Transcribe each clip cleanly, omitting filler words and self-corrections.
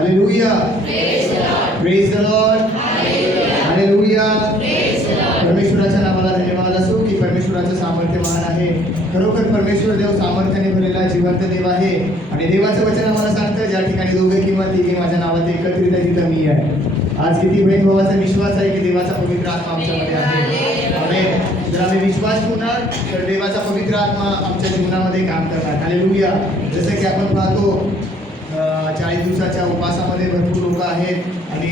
Hallelujah. Praise the Lord. Hallelujah. परमेश्वराच्या नावाला धन्यवाद असो की परमेश्वराचं सामर्थ्य महान आहे. खरोखर परमेश्वर देव सामर्थ्याने भरलेला जिवंत देव आहे. आणि देवाचं वचन आम्हाला सांगतं, ज्या ठिकाणी दोघे किंवा तिघे माझ्या नावात एकत्रित आहे तिथं मी आहे. आज किती बहीण भावाचा विश्वास आहे की देवाचा पवित्र आत्मा आमच्यामध्ये आहे. आमेन. जर आम्ही विश्वास ठेवणार तर देवाचा पवित्र आत्मा आमच्या जीवनामध्ये काम करणार. हालेलुया. जसं की आपण पाहतो 40 दिवसाच्या उपवासामध्ये भरपूर लोक आहेत आणि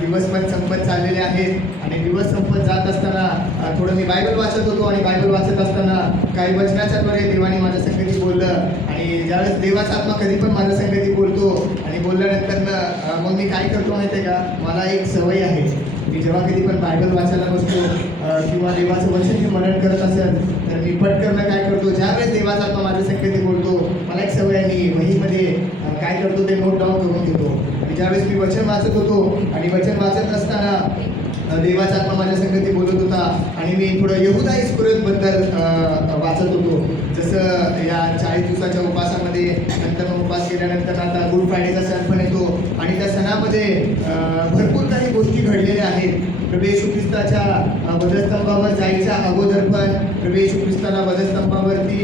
दिवस पण संपत चाललेले आहेत. आणि दिवस संपत जात असताना थोडं मी बायबल वाचत होतो आणि बायबल वाचत असताना काही वचनाच्या द्वारे देवाने माझ्या संगती बोललं. आणि ज्यावेळेस देवाचा आत्मा कधी पण माझ्या संगती बोलतो आणि बोलल्यानंतर मग मी काय करतो माहिती आहे का, मला एक सवय आहे. मी जेव्हा कधी पण बायबल वाचायला बसतो किंवा देवाचं वचन हे मनन करत असेल तर मी पटकन काय करतो, ज्यावेळेस देवाचा आत्मा माझ्या संगती बोलतो मला एक सवय आहे, मी वहीमध्ये काय करतो ते नोट डाऊन करून घेतो. आणि ज्यावेळेस मी वचन वाचत होतो आणि वचन वाचत असताना देवाचा आत्मा माझ्या संगती बोलत होता आणि मी थोडं यहुदा इस्करियोतबद्दल वाचत होतो. जसं या 40 दिवसाच्या उपवासामध्ये नंतर उपवास केल्यानंतर आता गुड फ्रायडेचा सण पण येतो आणि त्या सणामध्ये भरपूर काही गोष्टी घडलेल्या आहेत. प्रभू येशू ख्रिस्ताच्या वधस्तंभावर जायच्या अगोदर पण प्रभू येशू ख्रिस्ताला वधस्तंभावरती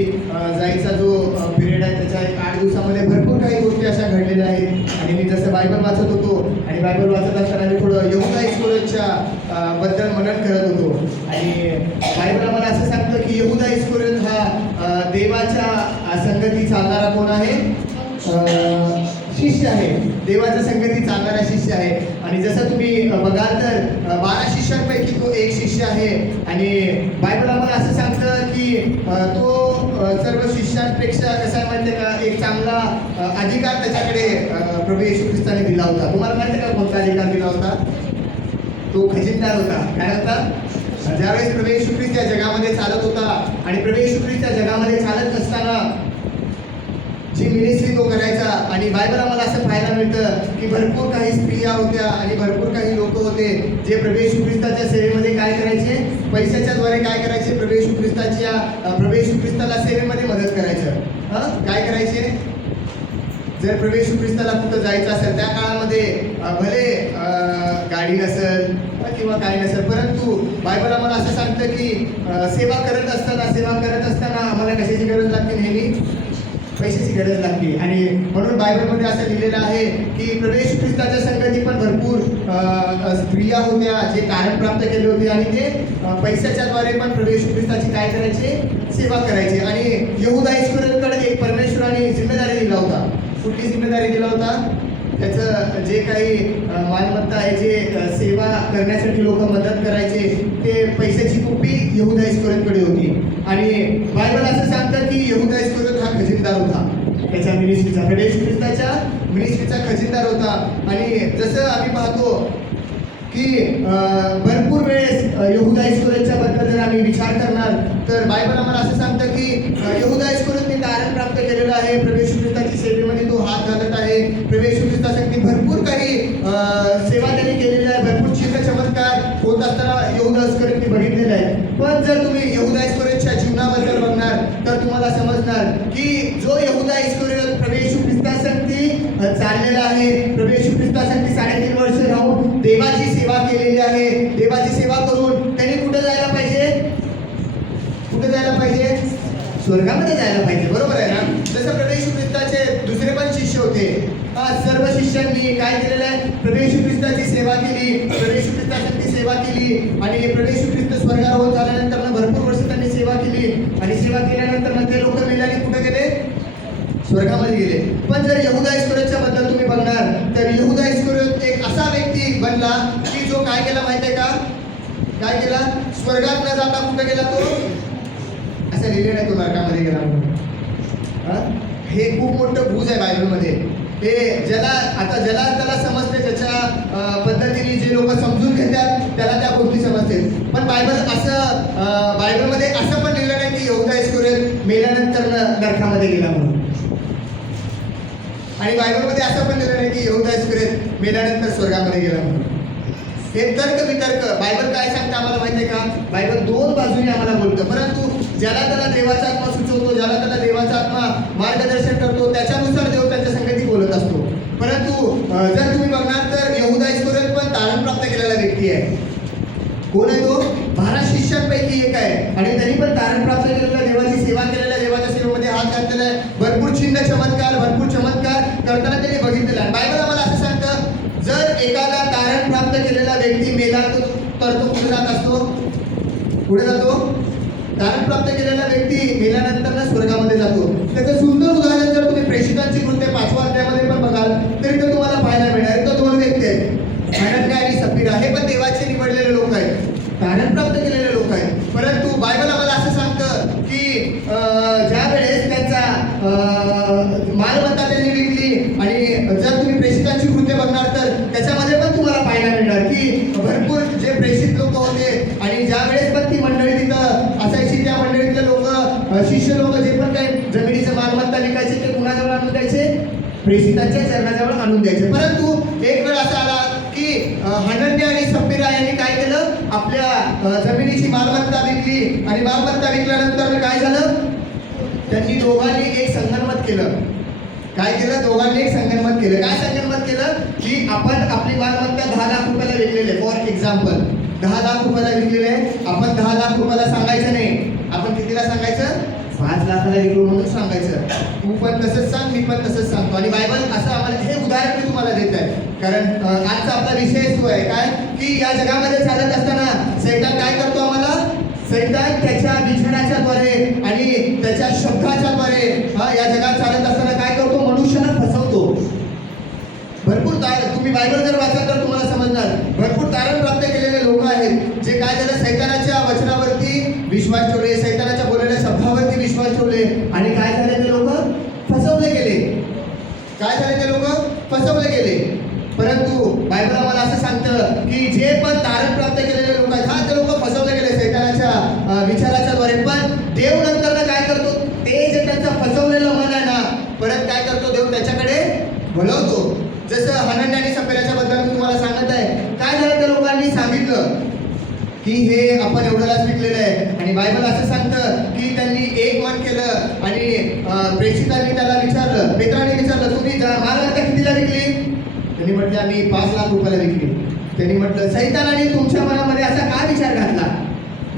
जायचा जो पिरियड आहे त्याच्या 8 दिवसामध्ये भरपूर काही गोष्टी अशा घडलेल्या आहेत. आणि मी जसं बायबल वाचत होतो आणि बायबल वाचत असताना मी थोडं यहुदा इस्करियोतच्या बद्दल मनन करत होतो. आणि बायबल मला असं सांगतं की यहुदा इस्करियोत हा देवाच्या संगती चालणारा कोण आहे, शिष्य आहे. देवाच्या संगती चालणारा शिष्य आहे. आणि जसं तुम्ही बघाल तर 12 शिष्यांपैकी तो एक शिष्य आहे. आणि बायबल आम्हाला असं सांगतं की तो सर्व शिष्यांपेक्षा कसा आहे माहिती आहे का, एक चांगला अधिकार त्याच्याकडे प्रभू येशू ख्रिस्ताने दिला होता. तुम्हाला माहिती आहे का कोणता अधिकार दिला होता? तो खजिनदार होता. काय होता? ज्यावेळेस प्रभू येशू ख्रिस्त या जगामध्ये चालत होता आणि प्रभू येशू ख्रिस्त या जगामध्ये चालत असताना जी मिनिस्ट्री तो करायचा. आणि बायबल आम्हाला असं पाहायला मिळतं की भरपूर काही स्त्रिया होत्या आणि भरपूर काही लोक होते जे प्रभू येशू ख्रिस्ताच्या सेवेमध्ये काय करायचे, पैशाच्या द्वारे काय करायचे, प्रभू येशू ख्रिस्ताला सेवेमध्ये मदत करायचं. काय करायचे, जर प्रभू येशू ख्रिस्ताला कुठं जायचं असेल त्या काळामध्ये भले गाडी नसेल किंवा काही नसेल, परंतु बायबल आम्हाला असं सांगतं की सेवा करत असताना आम्हाला कशाची गरज लागते, नेहमी पैशाची गरज लागते. आणि म्हणून बायबलमध्ये असं लिहिलेलं आहे की प्रभू येशू ख्रिस्ताच्या संगती पण भरपूर स्त्रिया होत्या जे तारण प्राप्त केले होते आणि ते पैशाच्या द्वारे पण प्रभू येशू ख्रिस्ताची काय करायचे, सेवा करायचे. आणि यहुदा इस्करियोतकडे एक परमेश्वराने जिम्मेदारी दिला होता. कुठली जिम्मेदारी दिला होता? त्याचं जे काही मालमत्ता आहे, जे सेवा करण्यासाठी लोक मदत करायचे, ते पैशाची कुप्पी यहुदा इस्करियोतकडे होती. आणि बायबल असं सांगतं की यहुदा इस्करियोत हा खजिनदार होता त्याच्या मिनिस्ट्रीचा, प्रभू येशू ख्रिस्ताच्या मिनिस्ट्रीचा खजिनदार होता. आणि जसं आम्ही पाहतो की भरपूर वेळेस यहुदा इस्करियोतच्या बद्दल जर आम्ही विचार करणार तर बायबल आम्हाला असं सांगतं की यहुदा इस्करियोतने तारण प्राप्त केलेलं आहे. प्रभू येशू ख्रिस्ताची सेवेमध्ये तो हात घालत आहे. प्रभू येशू ख्रिस्तासाठी भरपूर काही सेवा त्यांनी केलेली आहे. भरपूर चिन्ह चमत्कार होत असताना यहुदा इस्करियोतने बघितलेलं आहे. पण जर तुम्ही यहुदा इस्करियोतच्या जीवनाबद्दल बघणार तर तुम्हाला समजणार की जो यहुदा इस्करियोत प्रभू येशू ख्रिस्तासाठी चाललेला आहे, प्रभू येशू ख्रिस्तासाठी 3.5 वर्ष राहून देवाची सेवा केलेली आहे. देवाची सेवा करून त्यांनी कुठे जायला पाहिजे, कुठे जायला पाहिजे, स्वर्गामध्ये जायला पाहिजे. बरोबर आहे ना? जसं प्रभू येशू ख्रिस्ताचे दुसरे पण शिष्य होते. सर्व शिष्यांनी काय केलेलं आहे, प्रभू येशू ख्रिस्ताची सेवा केली, प्रभू येशू ख्रिस्तासाठी सेवा केली. आणि प्रभू येशू ख्रिस्त स्वर्गारोहण झाल्यानंतर भरपूर वर्ष त्यांनी सेवा केली. आणि सेवा केल्यानंतर ते लोक मेल्याने कुठे गेले, स्वर्गामध्ये गेले. पण जर यहुदा इस्करियोतच्या बद्दल तुम्ही बघणार तर यहुदा इस्करियोत एक असा व्यक्ती बनला की जो काय केला माहिती आहे का, काय केला, स्वर्गात न जाता कुठे गेला, तो असं लिहिलेलं आहे, तो नरकामध्ये गेला म्हणून. हे खूप मोठं भूज आहे बायबलमध्ये. हे ज्याला त्याला समजते, ज्याच्या पद्धतीने जे लोक समजून घेतात त्याला त्या गोष्टी समजते. पण बायबलमध्ये असं पण लिहिलं नाही की यहुदा इस्करियोत मेल्यानंतर नरकामध्ये गेला म्हणून. आणि बायबलमध्ये असं पण लिहिलं नाही की यहुदा इस्करियोत मेल्यानंतर स्वर्गामध्ये गेला म्हणून. हे तर्क वितर्क बायबल काय सांगतं आम्हाला माहिती आहे का, बायबल 2 बाजूने आम्हाला बोलतं. परंतु ज्याला त्याला देवाचा आत्मा सुचवतो, ज्याला त्याला देवाचा आत्मा मार्गदर्शन करतो, त्याच्यानुसार देव त्यांच्या संगती बोलत असतो. परंतु पुढे जातो. तारण प्राप्त केलेला व्यक्ती मेल्यानंतर ना स्वर्गामध्ये जातो. त्याचं सुंदर उदाहरण जर तुम्ही प्रेषितांची कृत्ये 5व्या अध्यायामध्ये पण बघाल तरी तर तुम्हाला पाहायला मिळणार. तर 2 व्यक्ती आहेत, हनन्या आणि सप्फिरा. हे पण देवाचे निवडलेले लोक आहेत, तारण प्राप्त केलेले लोक आहेत. परंतु बायबल आम्हाला असं सांगतं की ज्या वेळेस त्यांचा मालमत्ता त्यांनी विकली आणि जर तुम्ही प्रेषितांची कृत्य बघणार तर त्याच्यामध्ये पण तुम्हाला पाहायला मिळणार की भरपूर जे प्रेषित लोक होते आणि ज्या वेळेस पण ती मंडळी तिथं असायची त्या मंडळीतले लोक शिष्य लोक जे पण काही जमिनीचं मालमत्ता विकायचे ते कुणाजवळ आणून द्यायचे, प्रेषितांच्या चरणाजवळ आणून द्यायचे. परंतु एक वेळ असा आला की हनन्या आणि सप्फिरा यांनी काय केलं, आपल्या जमिनीची मालमत्ता विकली आणि मालमत्ता विकल्यानंतर काय झालं, त्यांनी दोघांनी एक संगनमत केलं. काय केलं, दोघांनी एक संगनमत केलं. काय संगनमत केलं की आपण आपली मालमत्ता 10 लाख रुपयाला विकलेले, फॉर एक्झाम्पल 10 लाख रुपयाला विकलेले आहे. आपण 10 लाख रुपयाला सांगायचं नाही, आपण कितीला सांगायचं, 5 लाखाला विकलो म्हणून सांगायचं. तू पण तसंच सांग, मी पण तसंच सांगतो. आणि बायबल असं आम्हाला हे उदाहरण मी तुम्हाला देत आहे कारण आजचा आपला विषय जो आहे काय की या जगामध्ये चालत असताना सैतान काय करतो आम्हाला, सैतान त्याच्या विचाराच्या द्वारे आणि त्याच्या शब्दाच्या द्वारे या जगात चालत असताना काय करतो, मनुष्याला फसवतो. भरपूर तुम्ही बायबल जर वाचाल तर तुम्हाला समजणार भरपूर तारण प्राप्त केलेले लोक आहेत जे काय झालं, सैतानाच्या वचनावरती विश्वास ठेवले, सैतानाच्या बोललेल्या शब्दावरती विश्वास ठेवले आणि काय झाले, ते लोक फसवले गेले. काय झाले, ते लोक फसवले गेले. परंतु बायबल आम्हाला असं सांगतं की जे पण तारण प्राप्त केलेले लोक आहेत, ते लोक फसवले गेले सैतानाच्या विचाराच्या द्वारे. पण देव नंतर काय करतो, ते जे त्यांचं फसवलेलं मन आहे ना, परत काय करतो, देव त्याच्याकडे बोलवतो. जसं हनन्या आणि सप्फिराच्या बद्दल मी तुम्हाला सांगत आहे. काय झालं, त्या लोकांनी सांगितलं की हे आपण एवढ्यालाच विकलेलं आहे आणि बायबल असं सांगतं की त्यांनी एक मन केलं आणि प्रेषितांनी त्याला विचारलं, पेत्राने विचारलं, तुम्ही मालमत्ता कितीला विकली? त्यांनी म्हटलं आम्ही 5 लाख रुपयाला विकली. त्यांनी म्हटलं सैतानाने तुमच्या मनामध्ये असा काय विचार घातला?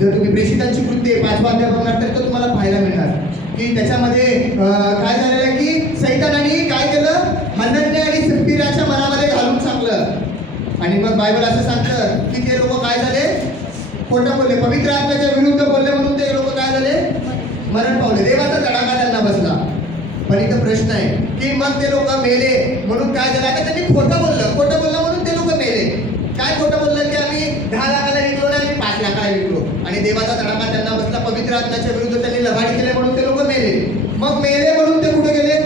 जर तुम्ही प्रेषितांची कृत्ये 5व्या अध्याय बघणार तर तुम्हाला पाहायला मिळणार की त्याच्यामध्ये काय झालेलं आहे की सैतानाने काय केलं, हनन्या आणि सप्फिराच्या मनामध्ये घालून सांगलं. आणि मग बायबल असं सांगतं की ते लोक काय झाले, खोटं बोलले, पवित्र आत्म्याच्या विरुद्ध बोलले म्हणून ते लोक काय झाले, मरण पावले. देवाचा तडाखा त्यांना बसला. पण इथं प्रश्न आहे की मग ते लोक मेले म्हणून काय झालं, आता त्यांनी खोटं बोललं म्हणून ते लोक मेले. काय खोटं बोललं की आम्ही 10 लाखाला विकलो ना, आम्ही 5 लाखाला विकलो आणि देवाचा तडाखा त्यांना बसला. पवित्र आत्म्याच्या विरुद्ध त्यांनी लबाडी केले म्हणून ते लोक मेले. मग मेले म्हणून ते कुठे गेले,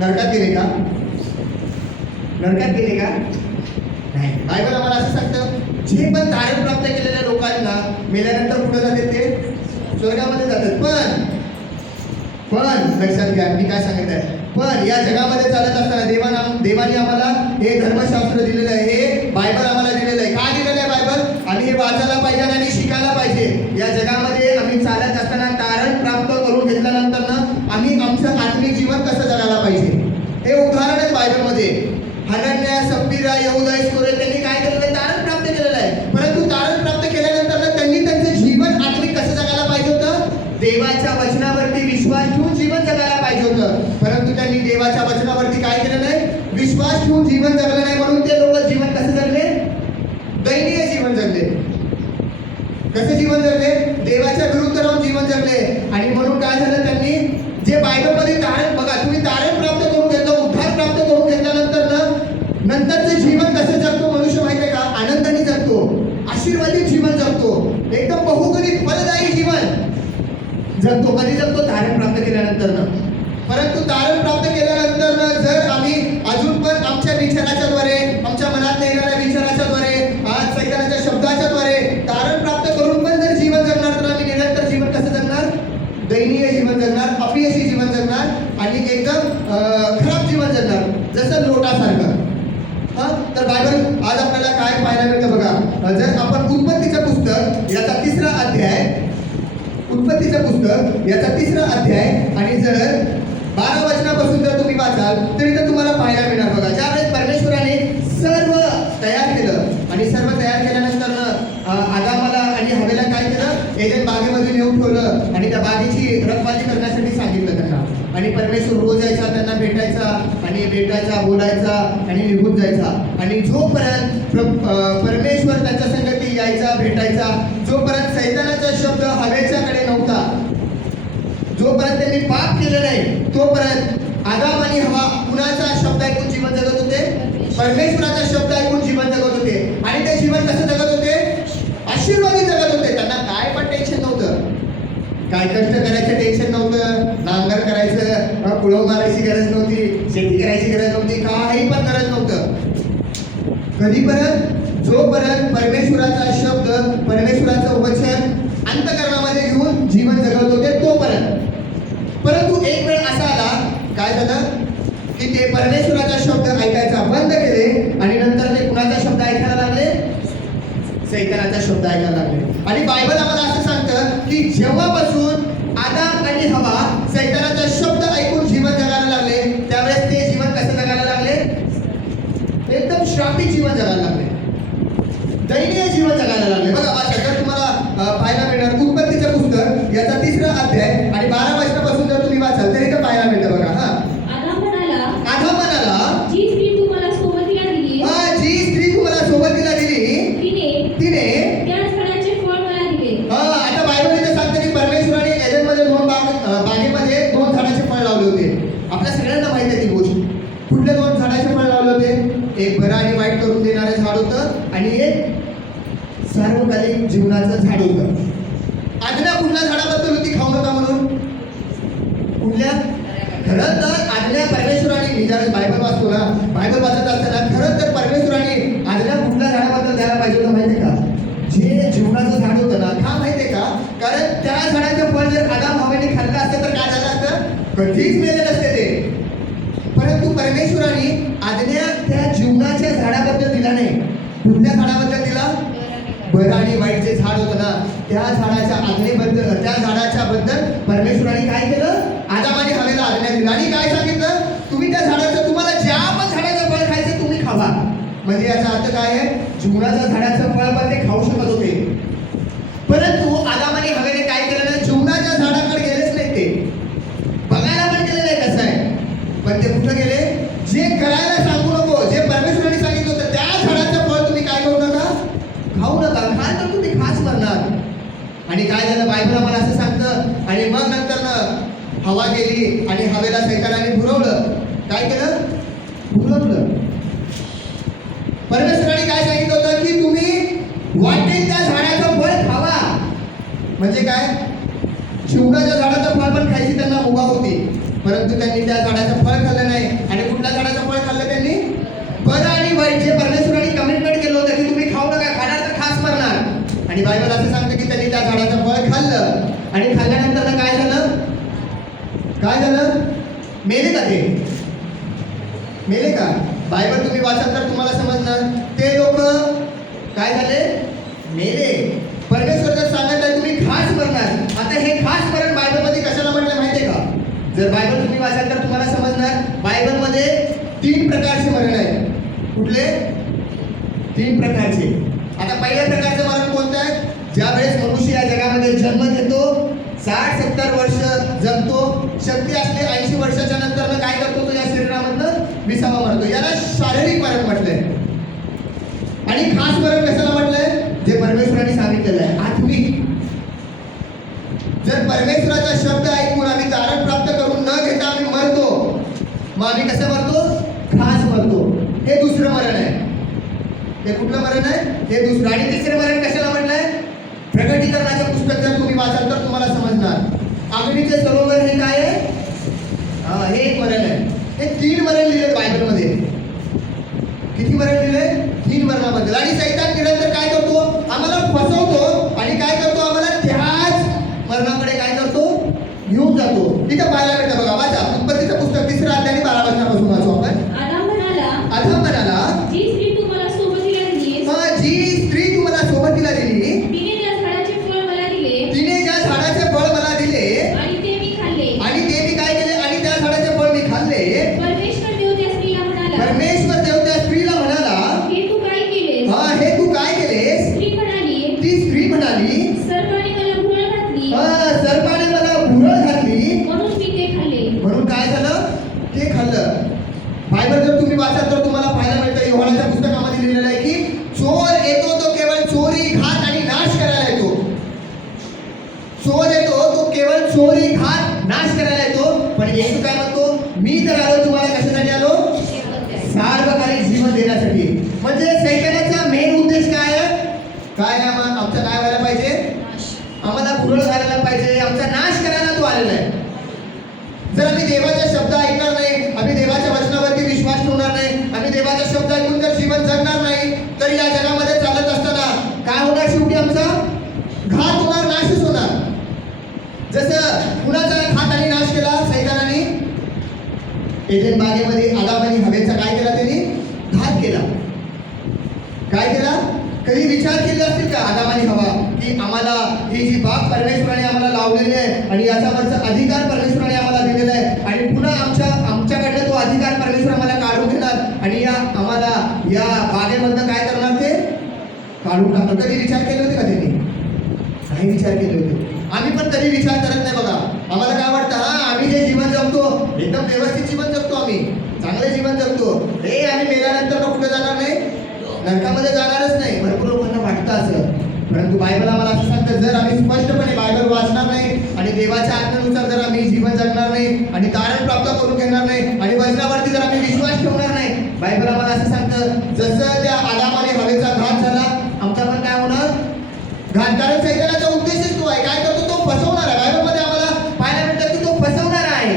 नरकात गेले का? नरकात गेले का? नाही. बायबल आम्हाला असं सांगतं जे पण तारण प्राप्त केलेल्या लोकांना मेल्यानंतर कुठे जाते, ते स्वर्गामध्ये जातात. पण लक्षात घ्या मी काय सांगत आहे, पण या जगामध्ये चालत असताना देवाने आम्हाला हे धर्मशास्त्र दिलेलं आहे, हे बायबल आम्हाला दिलेलं आहे. का दिलेलं आहे बायबल? आम्ही हे वाचायला पाहिजे आणि शिकायला पाहिजे. या जगामध्ये आम्ही चालत असताना तारण प्राप्त करून घेतल्यानंतर ना आम्ही आमचं आत्मिक जीवन कसं जगायला पाहिजे हे उदाहरण आहे बायबलमध्ये. हनन्या, सप्फिरा, यहुदा इस्करियोत त्यांनी काय केलेलं आहे, तारण प्राप्त केलेलं आहे. परंतु तारण प्राप्त केल्यानंतर ना त्यांनी त्यांचं जीवन आत्मिक कसं जगायला पाहिजे होतं, देवाच्या वचनावरती विश्वास ठेवून जीवन जगायला पाहिजे होतं. परंतु त्यांनी देवाच्या वचनावरती काय केलं नाही, विश्वास ठेवून जीवन जगलं नाही. म्हणून ते लोक जीवन कसं जगले, दैनीय जीवन जगले. कसं जीवन जगले, देवाच्या विरुद्ध राहून जीवन जगले. आणि म्हणून काय झालं, त्यांनी जे बायबलमध्ये तारण बघा, तुम्ही तारण प्राप्त करून घेतलं, उद्धार प्राप्त करून घेतल्यानंतर ना नंतरचं जीवन कसं जगतो मनुष्य माहिती आहे का, आनंदाने जगतो, आशीर्वादित जीवन जगतो, एकदम बहुगुणित फलदायी जीवन जगतो. कधी जगतो, तारण प्राप्त केल्यानंतर ना. परंतु तारण प्राप्त केल्यानंतर ना जर आम्ही अजून पण आमच्या विचाराच्या द्वारे, आमच्या मनात येणाऱ्या विचाराच्या द्वारे, सैतानाच्या शब्दाच्या द्वारे तारण प्राप्त करून पण जर जीवन जगणार तर आम्ही निरंतर जीवन कसं जगणार, दैनीय जीवन जगणार, अपयशी जीवन जगणार आणि एकदम खराब जीवन जगणार, जसं लोटासारखं. तर बायबल आज आपल्याला काय पाहायला मिळतं बघा. जर आपण उत्पत्तीचं पुस्तक याचा 3रा अध्याय, उत्पत्तीचं पुस्तक याचा 3रा अध्याय आणि जर 12 वचनापासून जर तुम्ही वाचाल तरी तर तुम्हाला पाहायला मिळणार बघा. ज्यावेळेस परमेश्वराने सर्व तयार केलं आणि सर्व तयार केल्यानंतर आदामाला आणि हवेला काय केलं, एदेन बागेमध्ये नेऊन ठेवलं आणि त्या बागेची रखवाली करण्यासाठी सांगितलं त्यांना. आणि परमेश्वर रोज यायचा, त्यांना भेटायचा आणि भेटायचा, बोलायचा आणि निघून जायचा. आणि जोपर्यंत परमेश्वर त्यांच्या संगती यायचा भेटायचा, जोपर्यंत सैतानाचा शब्द हवेच्याकडे नव्हता, जोपर्यंत त्यांनी पाप केलं नाही, तोपर्यंत आदाम आणि हवा कुणाचा शब्द ऐकून जीवन जगत होते? परमेश्वराचा शब्द ऐकून जीवन जगत होते. आणि ते जीवन कसं जगत होते? आशीर्वादी जगत होते. त्यांना काय पण टेन्शन नव्हतं, काय कष्ट करायचं टेन्शन नव्हतं, नांगर करायचं, कुळव मारायची गरज नव्हती, शेती करायची गरज नव्हती, काही पण गरज नव्हतं. कधीपर्यंत? जोपर्यंत परमेश्वराचा शब्द, परमेश्वराचं वचन अंतःकरणामध्ये घेऊन जीवन जगत होते तोपर्यंत. परंतु एक वेळ असा आला, काय झालं की ते परमेश्वराचा शब्द ऐकायचा बंद केले आणि नंतर ते कुणाचा शब्द ऐकायला लागले? सैतानाचा शब्द ऐकायला लागले. आणि बायबल आम्हाला असं सांगतं की जेव्हापासून आदाम आणि हवा सैतानाचा शब्द ऐकून जीवन जगायला लागले, त्यावेळेस ते जीवन कसं जगायला लागले? एकदम श्रापित जीवन जगायला लागले, दैनीय जीवन जगायला लागले. बघा जर तुम्हाला पाहायला मिळणार उत्पत्तीचं पुस्तक याचा 3रा अध्याय आणि 12 वचनापासून जर तुम्ही वाचाल तर इथं पाहायला मिळतं. बघा, आदाम म्हणाला, जी स्त्री तुम्हाला सोबतीला दिली, जी स्त्री तुम्हाला सोबतीला दिली, तिने त्या झाडाचे फळ मला दिले. आता बायबल इथे सांगते की परमेश्वराने एदेनमध्ये बागेमध्ये 2 झाडाचे फळ लावले होते. आपल्या सगळ्यांना माहिती आहे ती गोष्ट. कुठले 2 झाडाचे फळ लावले होते? एक बरं आणि वाईट करून देणारं झाड होतं आणि एक सार्वकालिक जीवनाचं झाड होतं. आज्ञा कुठल्या झाडाबद्दल होती खाऊ नका म्हणून? कुठल्या? खरं तर आज्ञा परमेश्वराने, मी ज्यावेळेस बायबल वाचतो ना, बायबल वाचत असताना खरं तर परमेश्वराने आज्ञा कुठल्या झाडाबद्दल द्यायला पाहिजे होतं माहितीये का? जे जीवनाचं झाड होतं ना, का माहितीये का? कारण त्या झाडाचं फळ जर आदाम हवेने खाल्लं असतं तर काय झालं असतं? कधीच मेले नसते ते. परंतु परमेश्वराने आज्ञा त्या जीवनाच्या झाडाबद्दल दिला नाही. कुठल्या झाडाबद्दल दिला? बरं आणि वाईट जे झाड होतं ना, त्या झाडाच्या आज्ञेबद्दल, त्या झाडाच्या बद्दल परमेश्वराने काय केलं? आदाम आणि हवेला आज्ञा दिली आणि काय सांगितलं? तुम्ही त्या झाडाचं, तुम्हाला ज्या पण झाडाचं फळ खायचं तुम्ही खावा. म्हणजे याचा अर्थ काय आहे? जीवनाच्या झाडाचं फळ पण ते खाऊ शकत होते. परंतु आदाम आणि हवेने काय केलं ना, जीवनाच्या झाडाकडे गेलेच नाही. ते बघायला पण गेले नाही कसं आहे, पण ते कुठं गेले? जे करायला सांगू नको, जे परमेश्वराने सांगितलं होतं त्या झाडाचं फळ तुम्ही काय करू नका, खाऊ नका. खाल तर तुम्ही खास मरणार. आणि काय झालं? बायबल आम्हाला असं सांगतं. आणि मग नंतर हवा गेली आणि हवेला सैतानाने भुरवलं. काय केलं? भुरवलं. परमेश्वराने काय सांगितलं होतं की तुम्ही वाटेल त्या झाडाचं फळ खावा. म्हणजे काय? जीवनाच्या झाडाचं फळ पण खायची त्यांना मुभा होती, परंतु त्यांनी त्या झाडाचं फळ खाल्लं नाही. आणि कुठल्या झाडाचं फळ खाल्लं त्यांनी? बरं आणि वाईट, जे परमेश्वराने कमिटमेंट केलं होतं की तुम्ही खाऊ नका, खाणार तर खास मरणार. आणि बायबल असं सांगतं की त्यांनी त्या झाडाचं फळ खाल्लं आणि खाल्ल्यानंतर काय झालं? काय झालं? मेले का ते? मेले का? बायबल तुम्ही वाचाल तर तुम्हाला समजणार. ते लोक काय झाले? मेले. परमेश्वर जर सांगत आहे तुम्ही खास मरणार. आता हे खास मरण बायबलमध्ये कशाला म्हटलं माहितीये का? जर बायबल तुम्ही वाचाल तर तुम्हाला समजणार. बायबलमध्ये 3 प्रकारचे मरण आहेत. कुठले? 3 प्रकारचे. आता पहिल्या प्रकारचं मरण कोणतं आहे? ज्या वेळेस मनुष्य या जगामध्ये जन्म घेतो, 60-70 वर्ष जगतो, शक्ती असले 80 वर्षाच्या नंतर काय करतो? तो या शरीरामधनं विसावा मरतो. याला शारीरिक मरण म्हटलंय. आणि खास मरण कशाला म्हटलंय? जे परमेश्वराने सांगितलेलं आहे, आत्मिक. जर परमेश्वराचा शब्द ऐकून आम्ही तारण प्राप्त करून न घेता आम्ही मरतो, मग आम्ही कसं मरतो? खास मरतो. हे दुसरं मरण आहे. हे कुठलं मरण आहे? हे दुसरं. आणि तिसरं मरण कशाला म्हटलंय? प्रकटीकरणाचे पुस्तक जर तुम्ही वाचाल तर तुम्हाला समजणार. अग्नीचे सरोवर हे काय आहे? हे एक मरण आहे. हे 3 मरण लिहिले बायबलमध्ये. किती मरण लिहिले? 3 मरणाबद्दल. आणि सैतान निरंतर काय करतो? आम्हाला फसवतो आणि काय करतो? आम्हाला त्याच मरणाकडे काय करतो? घेऊन जातो. तिथे पाहायला मिळतं. बघा, वाचा उत्पत्तीचं पुस्तक 3रा अध्याय आणि 12 वचनापासून वाचू आपण. आदाम म्हणाला, जी स्त्री तुम्हाला सोबतीला दिली, तिने ज्या झाडाचे फळ मला दिले आणि ते मी काय केले? आणि त्या झाडाचे फळ मी खाल्ले. परमेश्वर देव त्या स्त्रीला म्हणाला, हे तू काय केलेस? ती स्त्री म्हणाली, सर्पाने मला भुरळ घातली म्हणून काय झालं? ते खाल्लं. बायबल जर तुम्ही वाचाल तर तुम्हाला पाहायला मिळतं. योहानाच्या पुस्तकामध्ये लिहिलेलं आहे की चोर येतो तो केवळ चोरी, घात विश्वास देण्यासाठी. म्हणजे सैतानाचा मेन उद्देश काय आहे? काय आहे? आमचं काय व्हायला पाहिजे? आम्हाला भुरळ घालायला पाहिजे, आमचा नाश करायला तो आलेला आहे. जर आम्ही देवाचा शब्द ऐकणार नाही, आम्ही देवाच्या वचनावरती विश्वास ठेवणार नाही, आम्ही देवाचा शब्द ऐकून जर जीवन जगणार नाही, तर या जगामध्ये चालत असताना काय होणार? शेवटी आमचा घात होणार, नाशच होणार. जसं कुणाचा घात आणि नाश केला सैतानाने? एदेन बागेमध्ये आदाम आणि हवेचा काय केला? त्यांनी घात केला. काय केला? कधी विचार केले असतील का आदाम आणि हवा की आम्हाला ही जी बाग परमेश्वराने आम्हाला लावलेली आहे आणि याच्यावरचा अधिकार परमेश्वराने आम्हाला दिलेला आहे आणि पुन्हा आमच्याकडनं तो अधिकार परमेश्वर आम्हाला काढून घेणार आणि आम्हाला या बागेमधनं काय करणार? ते काढून टाकणार. कधी विचार केले होते का त्यांनी? नाही विचार केले होते. आम्ही पण कधी विचार करत नाही बघा. आम्हाला काय वाटतं? आम्ही जे जीवन जगतो एकदम व्यवस्थित जीवन जगतो, आम्ही चांगले जीवन जगतो. आम्ही मेल्यानंतर कुठे जाणार नाही? नरकामध्ये जाणारच नाही. भरपूर लोकांना वाटतं असं, परंतु बायबल आम्हाला असं सांगतं, जर आम्ही स्पष्टपणे बायबल वाचणार नाही आणि देवाच्या आज्ञेनुसार जर आम्ही जीवन जगणार नाही आणि तारण प्राप्त करून घेणार नाही आणि वचनावरती जर आम्ही विश्वास ठेवणार नाही, बायबल आम्हाला असं सांगतं, जसं त्या आदाम आणि हवेचा घात झाला, आमचा पण काय होणार? घात. कारण सैतानाचा उद्देशच तो आहे. काय करतो? तो फसवणार आहे. बायबलमध्ये आम्हाला पाहायला मिळतं की तो फसवणार आहे.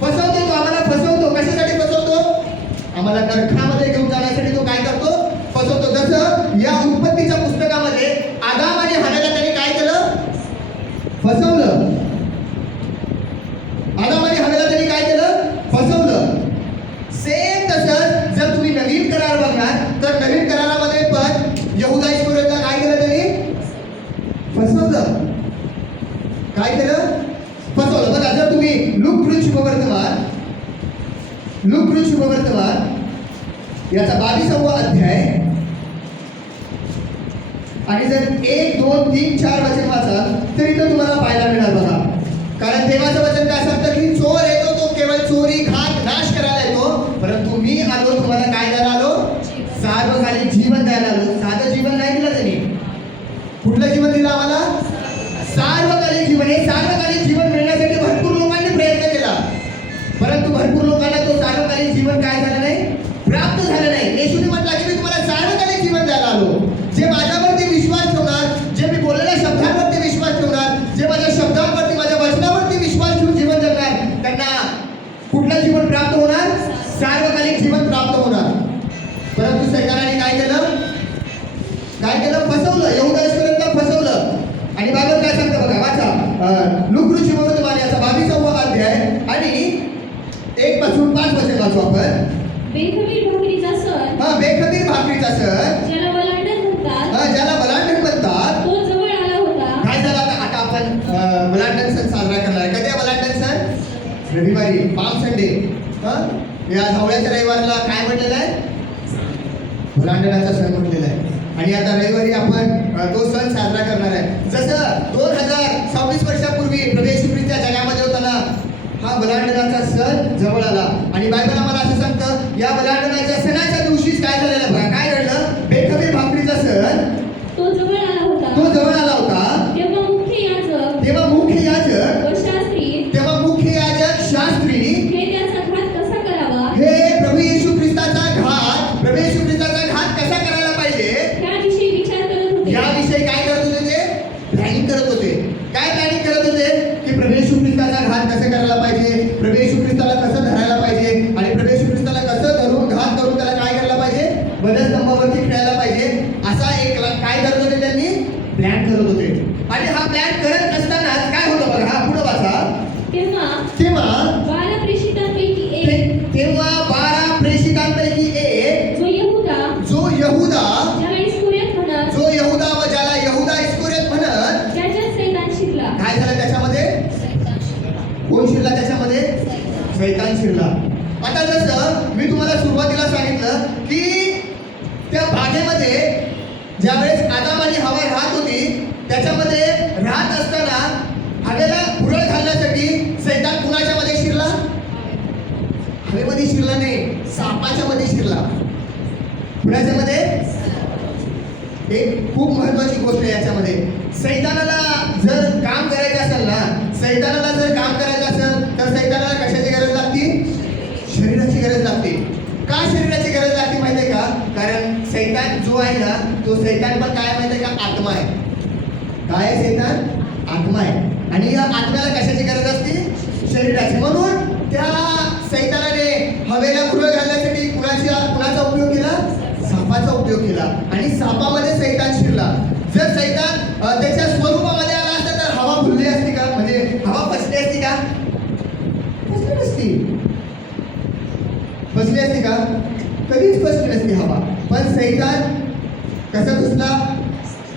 फसवतो तो, आम्हाला फसवतो. कशासाठी फसवतो? आम्हाला नरकामध्ये घेऊन जाण्यासाठी तो काय करतो? फसवतो. जसं या उत्पत्तीच्या पुस्तकामध्ये आदाम आणि हव्याला त्यांनी काय केलं? फसवलं. आदाम आणि हव्याला त्यांनी काय केलं? फसवलं. सेम तसंच जर तुम्ही नवीन करार बघणार तर नवीन करारामध्ये पण यहुदा इस्करियोतला काय केलं? त्यांनी फसवलं. काय केलं? फसवलं. बघा, जर तुम्ही लूक शुभवर्तमान याचा 22वा अध्याय आणि जर 1, 2, 3, 4 वचन वाचाल तर इथं तुम्हाला पाहायला मिळणार बघा. कारण देवाचं वचन काय सांगतं की चोर येतो तो केवळ चोरी, घात, नाश करायला येतो, परंतु मी आलो तुम्हाला काय द्यायला आलो? सार्वकालिक जीवन द्यायला आलो. साधं जीवन नाही दिलं त्यांनी. कुठलं जीवन दिलं आम्हाला? सार्वकालिक जीवन. हे सार्वकालिक जीवन मिळण्यासाठी भरपूर लोकांनी प्रयत्न केला, परंतु भरपूर लोकांना तो सार्वकालिक जीवन काय झालं नाही? प्राप्त झालं नाही. येशूने म्हटलं की मी तुम्हाला सार्वकालिक जीवन द्यायला आलो. जे माझ्यावरती विश्वास ठेवणार, जे मी बोललेल्या शब्दांवरती विश्वास ठेवणार, जे माझ्या शब्दांवरती, माझ्या वचनावरती विश्वास ठेवून जीवन जगणार, त्यांना कुठलं जीवन प्राप्त होणार? सार्वकालिक जीवन प्राप्त होणार. परंतु सैतानाने काय केलं? फसवलं. यहुदा इस्करियोतला फसवलं. आणि बायबल काय सांगतं बघा, वाचा. लूक शुभवर्तमान याचा 22वा अध्याय आणि 1 पासून 5 वचन वाचू आपण. बेखमीर भाकरीचा सण, बेखमीर भाकरीचा सण, ज्याला वलांडण म्हणतात, ज्याला वलांडण म्हणतात, तो जवळ आला होता. काय झालं? आता आपण वलांडण सण साजरा करणार आहे. कधी आहे वलांडण सण? रविवारी, पाम संडे. या धावळ्याच्या रविवारला काय म्हटलेलं आहे? वलांडणाचा सण म्हटलेला आहे. आणि आता रविवारी आपण तो सण साजरा करणार आहे. जसं 2026 वर्षापूर्वी प्रभू येशू ख्रिस्त जगामध्ये होताना हा वलांडणाचा सण जवळ आला. आणि बायबल आम्हाला असं सांगतं, या वलांडणाच्या सणाच्या दिवशीच काय झालेलं बघा. काय घडलं? बेखमीर भाकरीचा सण तो जवळ आला होता. तेव्हा मुख्य याजक शास्त्री हे त्याचा घात कसा करावा, हे प्रभू येशू ख्रिस्ताचा घात कसा करायला पाहिजे त्याविषयी विचार करत होते. याविषयी काय करत होते? ते प्लॅनिंग करत होते. काय प्लॅनिंग करत होते? की प्रभू येशू ख्रिस्ताचा घात कसं करायला पाहिजे, प्रभू येशू ख्रिस्ताला कसं धरायला पाहिजे आणि प्रभू येशू ख्रिस्ताला कसं धरून घात करून त्याला काय करायला पाहिजे? वधस्तंभावरती खेळायला पाहिजे. असा एक काय करत होते? त्यांनी प्लॅन करत होते. आणि हा प्लॅन करत असताना काय होतं बघा. हा पुढे वाचा. तेव्हा 12 प्रेषितांपैकी एक, जो यहुदा ज्याला व ज्याला यहुदा इस्करियोत म्हणत, त्याच्यात सैतान शिरला. काय झालं त्याच्यामध्ये? कोण शिरला त्याच्यामध्ये? सैतान शिरला. आता जसं मी तुम्हाला सुरुवातीला सांगितलं की त्या बागेमध्ये ज्यावेळेस आदाम आणि हवा राहत होती, त्याच्यामध्ये राहत असताना हवेला भुरळ घालण्यासाठी सैतान कुणाच्या मध्ये शिरला? हवेमध्ये शिरला नाही, सापाच्या मध्ये शिरला. कुणाच्या मध्ये? एक खूप महत्वाची गोष्ट आहे याच्यामध्ये. सैतानाला जर काम करायचं असेल तर सैतानाला कशाची गरज लागते? शरीराची गरज लागते. का शरीराची गरज लागते माहिती आहे का? कारण सैतान जो आहे ना, तो सैतान पण काय माहिती आहे का? आत्मा आहे. काय आहे सैतान? आत्मा आहे. आणि या आत्म्याला कशाची गरज असते? शरीराची. म्हणून त्या सैतानाने हवेला घुरळ घालण्यासाठी कुणाचा उपयोग केला? सापाचा उपयोग केला. आणि सापामध्ये सैतान शिरला. जर सैतान त्याच्या स्वरूपामध्ये आला असता तर हवा भुलली असती का? म्हणजे हवा फसली असती का? फसली नसती. फसली असती का? कधीच फसली नसती हवा. पण सैतान कसा घुसला?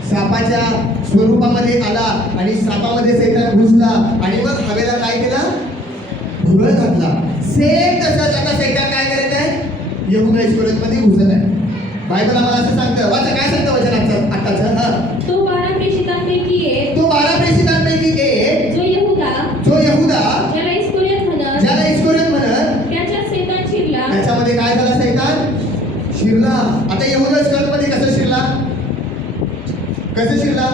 सापाच्या स्वरूपामध्ये आला आणि सापामध्ये सैतान घुसला आणि मग हवेला काय केला? घुरळ घातला. सेम तसंच आता सैतान काय करत आहे? यहुदा इस्करियोतमध्ये घुसत आहे. बायबल आम्हाला असं सांगतं. वाचा काय सांगतं वचन आताचं? तो 12 प्रेषितांपैकी एक, तो 12 प्रेषितांपैकी एक, जो यहुदा, ज्याला इस्करियोत म्हणत, इस्करियोत म्हणत, त्याच्यात सैतान शिरला. त्याच्यामध्ये काय झाला? सैतान शिरला. आता यहुदा इस्करियोतमध्ये कसं शिरला? कसं शिरला?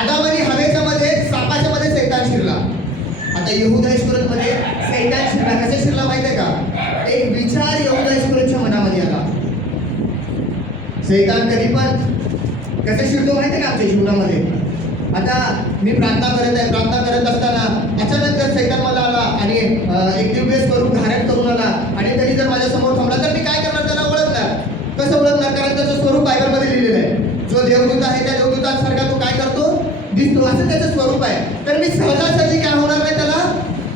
आदामध्ये हवेच्या मध्ये सापाच्या मध्ये सैतान शिरला. आता यहुदा इस्करियोतमध्ये सैतान शिरला. कसं शिरला माहिती आहे का? एक विचार यहुदा इस्करियोतच्या मनामध्ये आला. सैतान कधी पण कसं शिरतो माहिती आहे का आमच्या जीवनामध्ये? आता मी प्रार्थना करत असताना अचानक जर सैतान मला आला आणि एक दिव्य स्वरूप धारण करून आला आणि तरी जर माझ्या समोर थांबला तर मी काय करणार? त्याला ओळखणार. कसं ओळखणार? कारण त्याचं स्वरूप बायबलमध्ये लिहिलेलं आहे. जो देवदूत आहे त्या देवदूतांसारखा तो काय करतो? दिसतो. असं त्याचं स्वरूप आहे. तर मी सहजासहजी काय होणार नाही? त्याला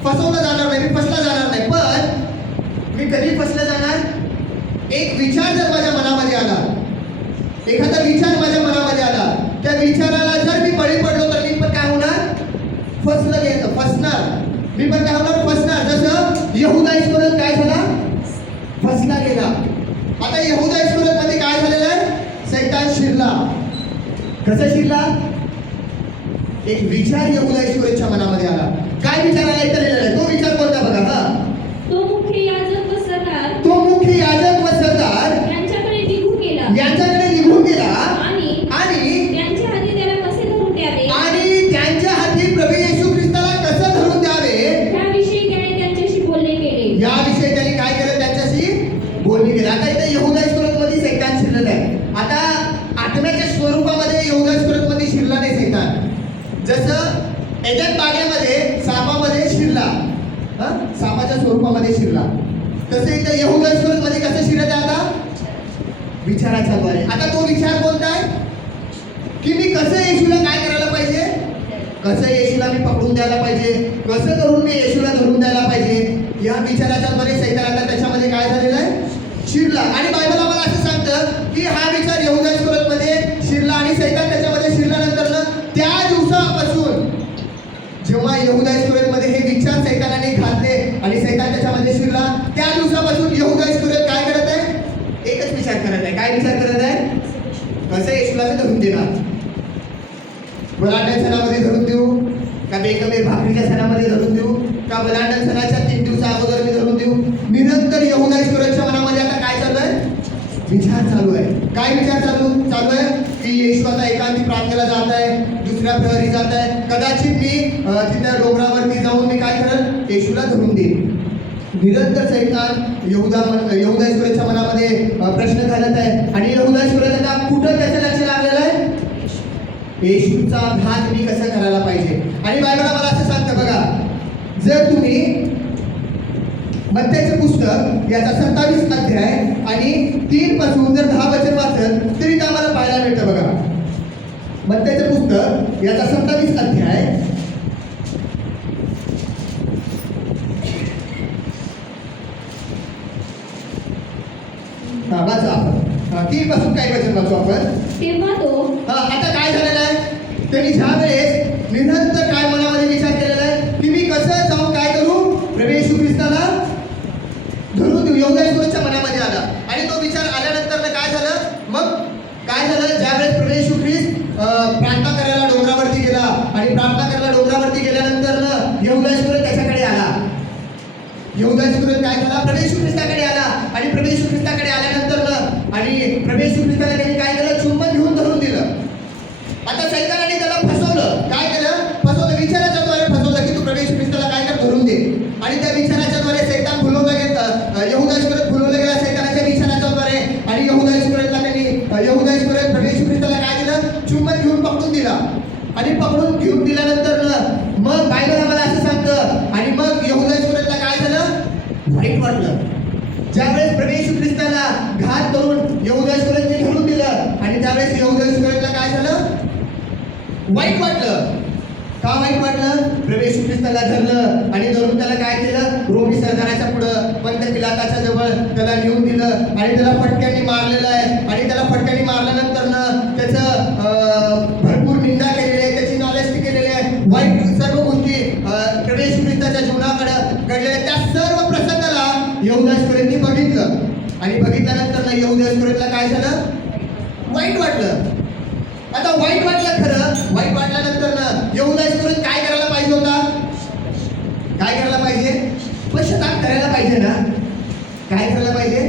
फसवलं जाणार नाही. मी फसला जाणार नाही. पण मी कधी फसलं जाणार? एक विचार जर माझ्या मनामध्ये आला, एखादा विचार माझ्या मनामध्ये आला, त्या विचाराला जर मी बळी पडलो तर मी पण काय होणार? फसणार. मी पण काय होणार? फसणार. जसं यहुदा इस्करियोत काय झाला? फसला गेला. आता यहुदा इस्करियोतमध्ये काय झालेलं आहे? सैतान शिरला. कसं शिरला? एक विचार यहुदा इस्करियोतच्या मनामध्ये आला. काय विचार आला? इथं लिहिलेला आहे. तो विचार कोणता बघा. तो मुख्य याजक व सरदार यांच्याकडे निघून गेला आणि त्यांच्या हाती त्याला कसे धरून द्यावे, प्रभू येशू ख्रिस्ताला कसं धरून द्यावे याविषयी त्याने त्यांच्याशी बोलणे केले. याविषयी त्यांनी काय केलं? त्यांच्याशी बोलणी केली. आता इथे यहुदा इस्करियोतमध्ये सैतान शिरलेलं आहे. आता आत्म्याच्या स्वरूपामध्ये यहुदा इस्करियोतमध्ये शिरला नाही सैतान. जसं एदन बागेमध्ये सापामध्ये शिरला, सापाच्या स्वरूपामध्ये शिरला, तसं इथे यहुदा इस्करियोतमध्ये कसं शिरत आहे? आता विचाराच्या द्वारे. आता तो विचार कोणता आहे? की मी कसं येशूला काय करायला पाहिजे? कसं येशूला मी पकडून द्यायला पाहिजे? कसं करून मी येशूला धरून द्यायला पाहिजे? या विचाराच्या द्वारे सैतान आता त्याच्यामध्ये काय झालेलं आहे? शिरला. आणि बायबल आम्हाला असं सांगतं की हा विचार यहुदा इस्करियोतमध्ये शिरला आणि सैतान त्याच्यामध्ये शिरल्यानंतर त्या दिवसापासून जेव्हा यहुदा इस्करियोतमध्ये हे विचार सैतानाने घातले आणि सैतान त्याच्यामध्ये शिरला, त्या दिवसापासून यहुदा इस्करियोत काय करत आहे? एकच विचार करत आहे. काय विचार करत आहे? कसं येशूला मी धरून देणार? बलांडन सणामध्ये धरून देऊ का? बेकमेर भाकरीच्या सणामध्ये धरून देऊ का? बलांडन सणाच्या 3 दिवसा अगोदर मी धरून देऊ? निरंतर यहुदा इस्करियोतच्या मनामध्ये आता काय चालू आहे? विचार चालू आहे. काय विचार चालू आहे? की येशू आता एकांती प्रार्थनेला जात आहे, दुसऱ्या प्रहरी जात आहे. कदाचित मी तिथे डोंगरावरती जाऊन मी काय करेन? येशूला धरून देईन. निरंतर सैतान यहुदा इस्करियोतच्या मनामध्ये प्रश्न घालत आहे. आणि यहुदा इस्करियोत आता कुठं त्याचं लक्ष लागलेलं आहे? येशूचा घात मी कसं करायला पाहिजे. आणि बायबल आम्हाला असं सांगतं बघा, जर तुम्ही मत्थ्याचं पुस्तक याचा 27 अध्याय आणि 3 पासून जर 10 वचन वाचत तरी ते आम्हाला पाहायला मिळतं बघा. मत्थ्याचं पुस्तक याचा 27 अध्याय वाचू आपण. 3 पासून काही वचन वाचू आपण. तेव्हा तो आता काय झालेलं आहे? त्यांनी ज्या वेळेस निरंतर काय मनामध्ये विचार केलेला आहे की मी कसं जाऊन काय करू? प्रभू येशू ख्रिस्ताला धरून देऊ. यहुदा इस्करियोतच्या मनामध्ये आला आणि तो विचार आल्यानंतर काय झालं? मग काय झालं? ज्यावेळेस प्रभू येशू ख्रिस्त प्रार्थना करायला डोंगरावरती गेला आणि प्रार्थना करायला डोंगरावरती गेल्यानंतर यहुदा इस्करियोत त्याच्याकडे आला. यहुदा इस्करियोत काय झाला? प्रभू येशू ख्रिस्ताकडे आला आणि प्रभू येशू ख्रिस्ताकडे आल्यानंतर आणि प्रभू येशू ख्रिस्ताला त्यांनी काय केलं? चुंबन घेऊन धरून दिलं. आता सैतानाने त्याला फसवलं. काय केलं? फसवलं. विचाराच्या द्वारे फसवलं की तू प्रभू येशू ख्रिस्ताला काय कर? धरून दे. आणि त्या विचाराच्या द्वारे सैतान फुलवलं गेलं. यहुदा इस्करियोत फुलवलं गेला सैतानाच्या विचाराच्या आणि पकडून घेऊन दिल्यानंतर मग बायबल आम्हाला असं सांगतं आणि मग यहूदा इस्करियोतला काय झालं? वाईट वाटलं. ज्यावेळेस प्रभू येशू ख्रिस्ताला घात करून यहूदा इस्करियोतने धरून दिलं आणि त्यावेळेस यहूदा इस्करियोतला काय झालं? वाईट वाटलं. का वाईट वाटलं? प्रभू येशू ख्रिस्ताला धरलं आणि धरून त्याला काय केलं? रोमी सरदाराच्या पुढं पंत पिलाताच्या जवळ त्याला नेऊन दिलं आणि त्याला फटक्यांनी मारलेलं आहे आणि त्याला फटक्यांनी मारल्यानंतर त्याचं भरपूर निंदा केलेली आहे, त्याची नालिष्टी केलेली आहे, वाईट सर्व गोष्टी प्रभू येशू ख्रिस्ताच्या जीवनाकडे घडलेल्या त्या सर्व प्रसंगाला यहूदा इस्करियोतने बघितलं आणि बघितल्यानंतर यहूदा इस्करियोतला काय झालं? वाईट वाटलं. आता वाईट वाटलं खरं. वाईट वाटल्यानंतर यहूदा इस्करियोत काय करायला पाहिजे होता? काय करायला पाहिजे? पश्चाताप करायला पाहिजे ना. काय करायला पाहिजे?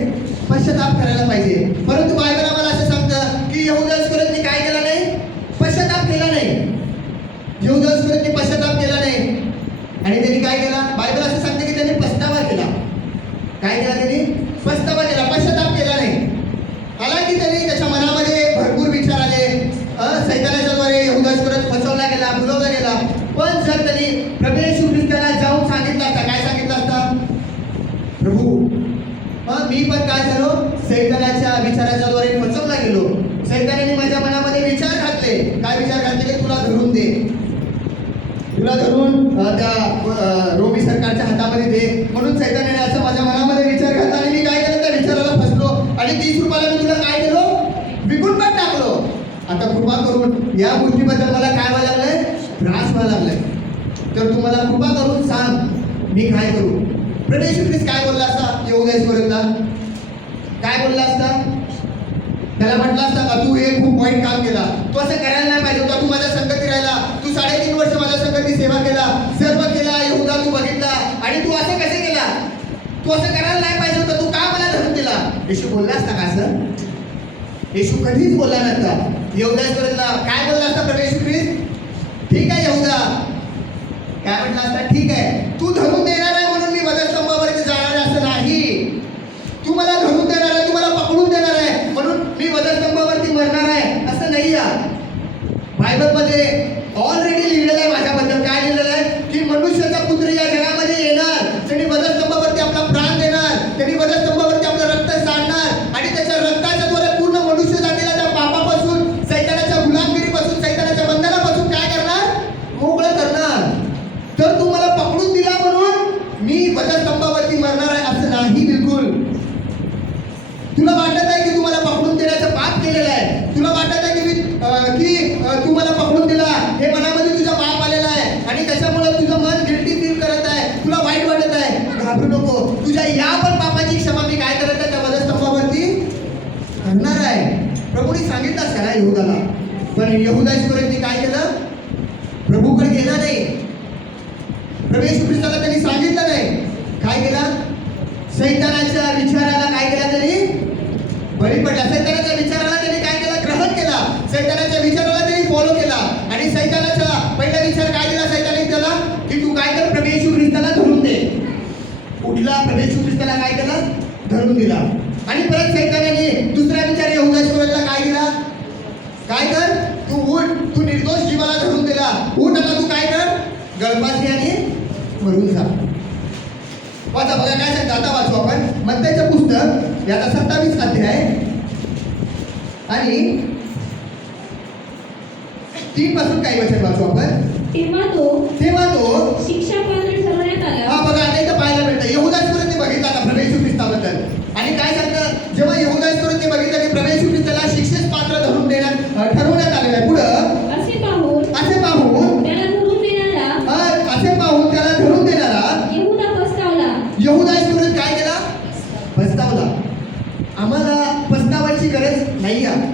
पश्चाताप करायला पाहिजे. परंतु बायबल आम्हाला असं सांगतं की यहूदा इस्करियोतने काय केलं नाही? पश्चाताप केला नाही. यहूदा इस्करियोतने पश्चाताप केला नाही आणि त्यांनी काय केला? बायबल असं सांगते की त्यांनी पस्तावा केला. काय केला त्यांनी? पस्तावा केला, पश्चाताप केला नाही. हालांकी त्यांनी त्याच्या मनामध्ये भरपूर विचार आले, सैतानाच्या द्वारे यहूदा इस्करियोत फसवला गेला, बुलवला गेला. पण जर त्यांनी प्रभू येशू ख्रिस्ताला जाऊन सांगितलं असता, काय सांगितलं असतं? प्रभू मी पण काय झालो? सैतानाच्या विचाराच्या द्वारे फसवला गेलो. सैतानाने माझ्या मनामध्ये विचार घातले. काय विचार घातले? की तुला धरून दे, तुला धरून त्या रोमी सरकारच्या हातामध्ये दे. म्हणून सैतानाने असं माझ्या मनामध्ये विचार घातला आणि मी काय केलं? त्या विचाराला फसलो आणि 30 रुपयाला मी तुला काय केलो? विकून पण टाकलो. आता कृपा करून या गोष्टीबद्दल मला काय व्हायला लागलंय? त्रास व्हायला लागलाय. तर तू मला कृपा करून सांग मी काय करू? प्रभू येशू ख्रिस्त काय बोलला असता यहूदा इस्करियोतला? काय बोलला असता? त्याला म्हटलं असता का तू हे खूप वाईट काम केला, तू असं करायला नाही पाहिजे होता, तू माझ्या संगती राहिला, तू 3.5 वर्ष माझ्या संगती सेवा केला, सर्व केला, यहूदा तू बघितला आणि तू असं कसे केला? तू असं करायला नाही पाहिजे होतं, तू का मला धरून दिला? येशू बोलला असता का असं? येशू कधीच बोलला नसता. यहूदा इस्करियोतला काय बोलला असता प्रभू येशू ख्रिस्त? ठीक आहे यहूदा, काय म्हटलं असता? ठीक आहे, तू धरून देणार आहे म्हणून मी वधस्तंभावरती जाणार आहे असं नाही. तू मला धरून देणार आहे, तू मला पकडून देणार आहे म्हणून मी वधस्तंभावरती मरणार आहे असं नाही. बायबलमध्ये ऑलरेडी लिहिलेलं आहे माझ्याबद्दल. काय लिहिलेलं आहे? की मनुष्याचा पुत्र या जगामध्ये येणार, त्यांनी वधस्तंभावरती आपला प्राण देणार, त्यांनी वधस्तंभावरती आपलं रक्त सांडणार आणि त्याच्या रक्ताच्या द्वारे पूर्ण मनुष्य जातीला त्या पापापासून, सैतानाच्या गुलामगिरीपासून, सैतानाच्या बंधनापासून काय करणार? मोकळं करणार. तर तू मला पकडून दिला म्हणून मी वधस्तंभावरती मरणार आहे असं नाही. बिलकुल. तुला वाटत आहे की तू मला पकडून देण्याचं पाप केलेलं आहे, तुला वाटत आहे की तू मला पकडून दिला, हे मनामध्ये तुझा पाप आलेला आहे आणि त्याच्यामुळे तुझं मन गिल्टी फील करत आहे, तुला वाईट वाटत आहे. घाबरू नको. तुझ्या या पण पापाची क्षमा मी काय करत आहे? त्या वधस्तंभावरती करणार आहे. प्रभूने सांगितलं असं ना यहूदाला. पण यहूदा इस्करियोतने काय केलं? प्रभूकडे गेला नाही. प्रभू येशू ख्रिस्ताला त्यांनी सांगितलं नाही. काय केला? सैतानाच्या विचाराला काय केला? त्यांनी बळी पडला. सैतानाच्या विचाराला त्यांनी काय केलं? ग्रहण केला. सैतानाच्या विचाराला त्यांनी फॉलो केला आणि सैतानाचा पहिला विचार काय दिला सैतानाने त्याला? की तू काय कर? प्रभू येशू ख्रिस्ताला धरून दे. उठला, प्रभू येशू ख्रिस्ताला काय केलं? धरून दिला. आणि परत सैतानाने दुसरा विचार यहूदा इस्करियोतला काय दिला? काय कर? तू उठ, तू निर्दोष जीवाला धरून दिला, उठ आता तू काय कर? गळफास घे आणि मरून जा. वाचा बघा काय सांगतं. आता वाचू आपण मत्थ्याचं पुस्तक याचा 27 अध्याय आणि 3 पासून काही वचन वाचू आपण. तेव्हा तो शिक्षा पात्र ठरवण्यात आला. हा बघा आता इथं पाहायला मिळतं यहूदा इस्करियोतने बघितला आता प्रभू येशू ख्रिस्ताबद्दल आणि काय सांगतं? जेव्हा यहूदा इस्करियोतने बघितलं की प्रभू येशू ख्रिस्ताला शिक्षेस पात्र धरून ठरवण्यात आलेलं आहे, पुढं असे पाहून त्याला धरून देणारा यहूदा इस्करियोत काय केला? पस्तावला. आम्हाला पस्तावायची गरज नाही आहे.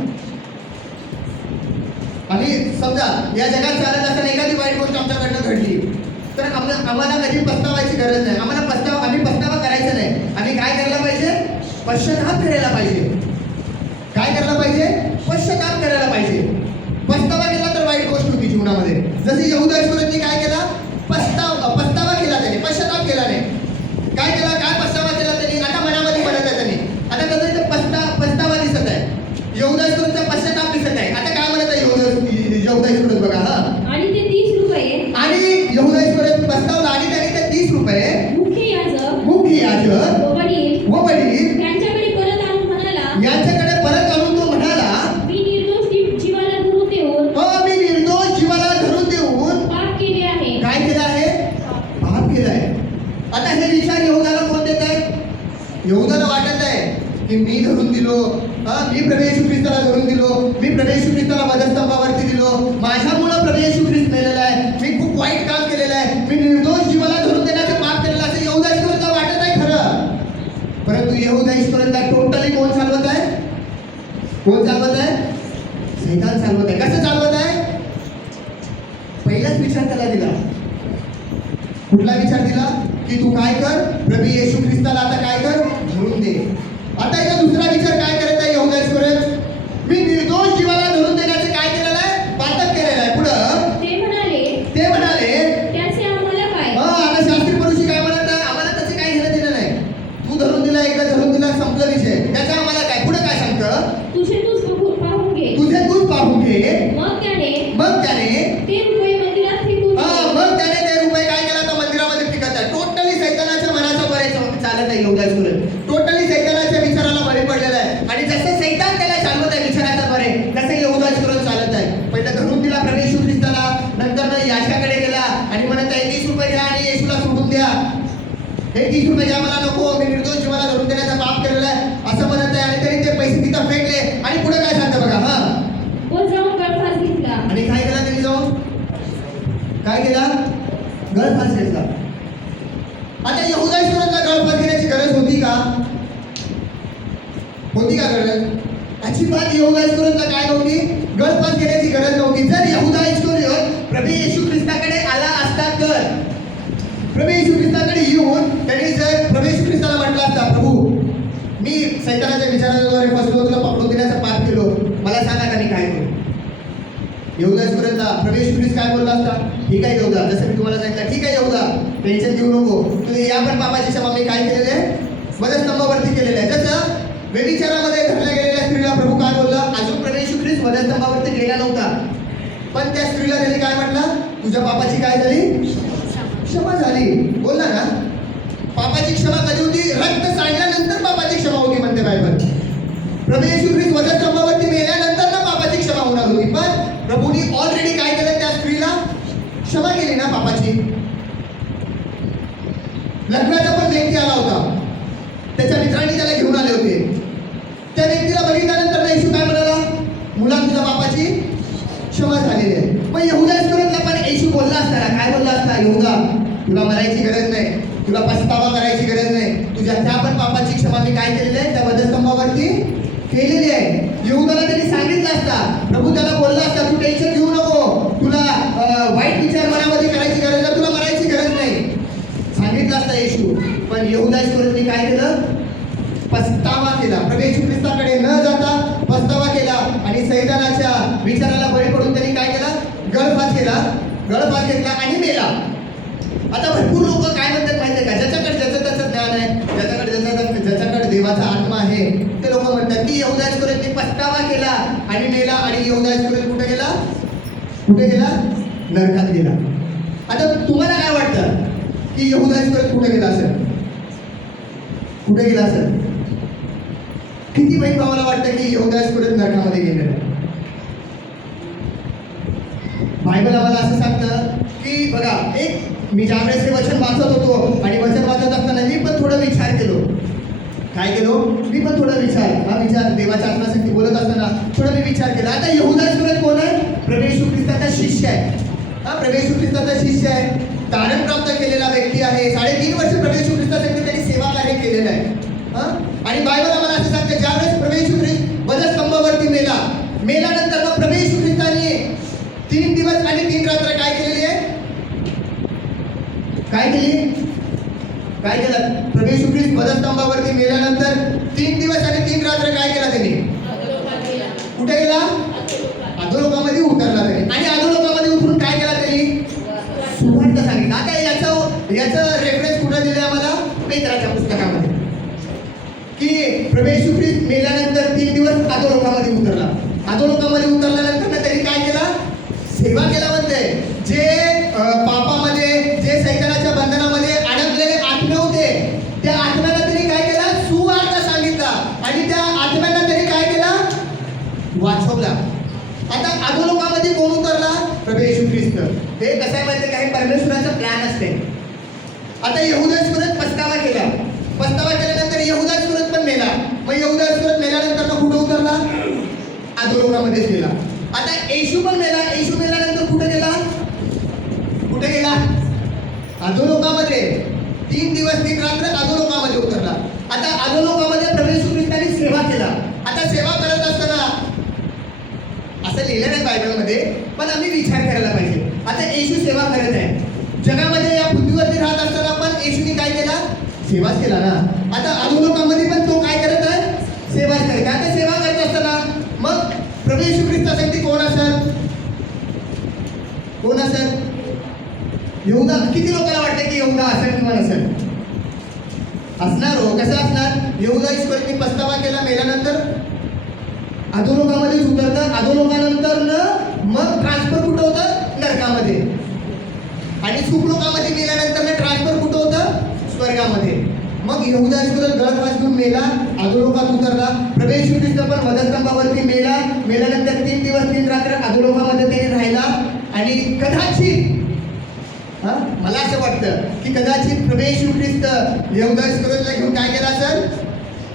आम्ही समजा या जगात चालत असताना एखादी वाईट गोष्ट आमच्याकडनं घडली तर आम्हाला कधी पस्तावायची गरज नाही. आम्ही पस्तावा करायचा नाही. आम्ही काय करायला पाहिजे? पश्चाताप करायला पाहिजे. काय करायला पाहिजे? पश्चाताप करायला पाहिजे. पस्तावा केला तर वाईट गोष्ट होती जीवनामध्ये. जसे यहूदा इस्करियोतने काय केला? पस्तावा केला त्याने, पश्चाताप केला नाही. काय केला? काय पस्तावा केला त्यांनी? आता मनामध्ये म्हणत आहे त्यांनी. आता त्याचा इथे पस्तावा दिसत आहे. यहूदा इस्करियोतचा पश्चाताप दिसत आहे. आता काय म्हणत आहे यहूदा इस्करियोत? बघा हा की मी धरून दिलो, मी प्रभू येशू ख्रिस्ताला धरून दिलो, मी प्रभू येशू ख्रिस्ताला वधस्तंभावरती दिलो, माझ्यामुळं प्रभू येशू ख्रिस्त मेलेला आहे, मी खूप वाईट काम केलेलं आहे, मी निर्दोष जीवाला धरून देण्याचं पाप केलेलं असं यहूदा इस्करियोतला वाटत आहे खरं. परंतु यहूदा इस्करियोतला टोटली कोण चालवत आहे? कोण चालवत आहे? सैतान चालवत आहे. कसं चालवत आहे? पहिलाच विचार त्याला दिला. कुठला विचार दिला? की तू काय कर, प्रभू येशू ख्रिस्ताला आता काय कर, धरून दे. आता इथं दुसरा विचार काय करत आहे यहूदा इस्करियोत? मी निर्दोष जीवाला धरून देण्याचं काय केलेलं आहे? पातक केलेलं आहे. पुढं ते म्हणाले त्याचे आम्हाला काय? आता शास्त्री परुषी काय म्हणत आहे? आम्हाला त्याचे काही घेणं देणं नाही. तू धरून दिला, एकदा धरून दिला, संपला विषय. त्याचा आम्हाला काय? पुढे काय सांगतं? तुझे तूच पाहून घे. तुझे तूच पाहून घे. मग त्याने ते रुपये मंदिरात फेकून दिले. मग त्याने ते रुपये काय केला तर मंदिरामध्ये टिकत आहे. टोटली सैतानाच्या मनाचा बरेच चालत आहे यहूदा इस्करियोत. टोटली सैतानाच्या विचाराला बळी पडलेला आहे. आणि जसं सैतान त्याला चालवत आहे विचाराचा बरे, तसं यहूदा इस्करियोत चालत आहे. पहिलं धरून दिला प्रभू येशू ख्रिस्ताला, नंतर याशाकडे गेला आणि म्हणत आहे 30 रुपये घ्या आणि येशूला सोडून द्या. हे 30 रुपये घ्या, मला नको, मी निर्दोष जीवाला धरून देण्याचा पाप केलेला आहे असं म्हणत आहे. आणि तरी ते पैसे तिथं फेकले. आणि पुढे काय सांगतं बघा, व जाऊन गळफास घेतला. आणि काय केला त्यांनी जाऊन? काय केला? गळफास घेतला. आता यहूदा इस्करियोतला गळफास घेण्याची गरज होती का? होती का गरज? अजिबात यहूदा इस्करियोतला काय नव्हती? गळफास घेण्याची गरज नव्हती. जर यहूदा इस्करियोत प्रभू येशू ख्रिस्ताकडे आला असता तर, प्रभू येशू ख्रिस्ताकडे येऊन त्यांनी जर प्रभू येशू ख्रिस्ताला म्हटलं असता, प्रभू मी सैतानाच्या विचाराद्वारे फसलो, तुला पकडून देण्याचा पाप केलो, मला सांगा का मी काय करू? यहूदा इस्करियोतला प्रभू येशू ख्रिस्त काय बोलला असता? ठीक आहे यहूदा, जसं मी तुम्हाला सांगितलं, ठीक आहे यहूदा, टेन्शन घेऊ नको, तुझे या पण पापाची क्षमा मी काय केलेले आहे? वधस्तंभावरती केलेलं आहे. जसं व्यभिचारामध्ये धरल्या गेलेल्या स्त्रीला प्रभू काय बोलला? अजून प्रभू येशू ख्रिस्त वधस्तंभावरती गेला नव्हता, पण त्या स्त्रीला त्यांनी काय म्हटलं? तुझ्या पापाची काय झाली? क्षमा झाली. बोलला ना, पापाची क्षमा कधी होती? रक्त सांडल्यानंतर पापाची क्षमा होती म्हणते बायबल. प्रभू येशू ख्रिस्त वधस्तंभावरती मेल्यानंतर ना पापाची क्षमा होणार होती, पण प्रभूंनी ऑलरेडी काय केलं? त्या स्त्रीला क्षमा केली ना पापाची. लग्नाचा पण व्यक्ती आला होता, त्याच्या मित्रांनी त्याला घेऊन आले होते. त्या व्यक्तीला बघितल्यानंतर येशू काय म्हणाला? मुला तुझ्या पापाची क्षमा झालेली आहे. मग यहूदा इस्करियोतला पण येशू बोलला असताना काय बोलला असता? यहूदा, तुला मरायची गरज नाही, तुला पछतावा करायची गरज नाही, तुझ्या त्या पण पापाची क्षमा मी काय केलेली आहे? त्या वधस्तंभावरती केलेली आहे. यहूदाला त्यांनी सांगितलं असता, प्रभू त्याला बोलला असता, तू टेन्शन घेऊ नको, तुला वाईट विचार मनामध्ये करायची गरज आहे, तुला मरायची गरज नाही, सांगितलं असता येशू. पण यहूदा इस्करियोतने काय केलं? पछतावा केला. प्रभू येशू ख्रिस्ताकडे न जाता पछतावा केला आणि सैतानाच्या विचाराला बळी पडून त्यांनी काय केला? गळफास केला, गळफास घेतला आणि मेला. आता भरपूर लोक काय म्हणतात माहिती आहे का? ज्याच्याकडे ज्याचं त्याचं ज्ञान आहे, ज्याच्याकडे देवाचा आत्मा आहे, ते लोक म्हणतात की यहूदा इस्करियोतने पछतावा केला आणि मेला. आणि यहूदा इस्करियोत कुठे गेला? कुठे गेला? नरकात गेला. आता तुम्हाला काय वाटतं की यहूदा इस्करियोत कुठे गेला असेल? कुठे गेला असेल? किती बहीण भावाला वाटतं की यहूदा इस्करियोत नरकामध्ये गेलेला? बायबल आम्हाला असं सांगतं की बघा, एक मी ज्यावेळेस हे वचन वाचत होतो आणि वचन वाचत असताना मी पण थोडं विचार केलो. काय केलो? मी पण थोडा विचार देवाच्या आत्म्यासाठी बोलत असताना थोडा मी विचार केला. आता यहूदा इस्करियोत कोण आहे? प्रभू येशू ख्रिस्ताचा शिष्य आहे. प्रभू येशू ख्रिस्ताचा शिष्य आहे, तारण प्राप्त केलेला व्यक्ती आहे. 3.5 वर्ष प्रभू येशू ख्रिस्तासाठी त्यांनी सेवा कार्य केलेलं आहे. आणि बायबल आम्हाला असं सांगतं, ज्यावेळेस प्रभू येशू ख्रिस्त वधस्तंभावरती मेल्यानंतर मग प्रभू येशू ख्रिस्ताने 3 दिवस आणि 3 रात्र काय केलेली आहे? काय केलं? प्रभू येशू ख्रिस्त वधस्तंभावरती मेल्यानंतर 3 दिवस आणि 3 रात्र काय केला त्यांनी? कुठे गेला? अधोलोकामध्ये उतरला त्यांनी. आणि अधोलोकामध्ये उतरून काय केला त्यांनी? सुवार्ता सांगितलं. आता याचं रेफरन्स कुठे दिले आम्हाला? पेत्राच्या पुस्तकामध्ये, की प्रभू येशू ख्रिस्त मेल्यानंतर 3 दिवस अधोलोकामध्ये उतरला. अधोलोकामध्ये उतरल्यानंतर त्यांनी काय केला? सेवा केला. म्हणते जे पापामध्ये, जे सैतानाच्या बंधनामध्ये अडकलेले आत्मे होते, त्या आत्म्यांना त्यांनी काय केला? सुवार्ता सांगितला. आणि त्या आत्म्यांना त्यांनी काय केला? वाचवला. आता अधोलोकामध्ये कोण उतरला? प्रभू येशू ख्रिस्त. हे कसं आहे माहिती आहे? परमेश्वराचा प्लॅन असते. आता यहूदा इस्करियोत पछतावा केला. पछतावा केल्यानंतर यहूदा इस्करियोत पण मेला. मग यहूदा अधोलोकामध्येच गेला. आता येशू पण मेला. येशू मेल्यानंतर कुठे गेला? कुठे गेला? अधोलोकामध्ये. 3 दिवस 3 रात्र अधोलोकामध्ये उतरला. आता अधोलोकामध्ये प्रभू येशू ख्रिस्ताने सेवा केला. आता सेवा करत असताना असं लिहिलं नाही बायबलमध्ये, पण आम्ही विचार करायला पाहिजे. आता येशू सेवा करत आहे जगामध्ये, या पृथ्वीवरती राहत असताना पण येशूने काय केला? सेवाच केला ना. आता अधोलोकामध्ये पण तो काय करत आहे? सेवाच करत आहे. आता सेवा करत असताना मग प्रभू येशू ख्रिस्तासाठी कोण असेल? कोण असेल? यहूदा. किती लोकांना वाटतं की यहूदा असेल किंवा नसेल? असणार हो. कसं असणार? यहूदा ईश्वरनी पस्तावा केला, मेल्यानंतर अधोलोकामध्येच उतरतं. अधोलोकानंतर मग ट्रान्सफर कुठं होतं? नरकामध्ये. आणि सुखलोकामध्ये मेल्यानंतर ट्रान्सफर कुठं होतं? स्वर्गामध्ये. मग यहूदा ईश्वर गळत वास घेऊन मेला, अधोलोकात उतरला. प्रभू येशू ख्रिस्त पण वधस्तंभावरती मेला. मेल्यानंतर 3 दिवस 3 रात्र अधोलोकामध्ये त्याने राहिला. आणि कदाचित मला असं वाटतं की कदाचित प्रभू येशू ख्रिस्त यहूदा ईश्वरला घेऊन काय केला असेल?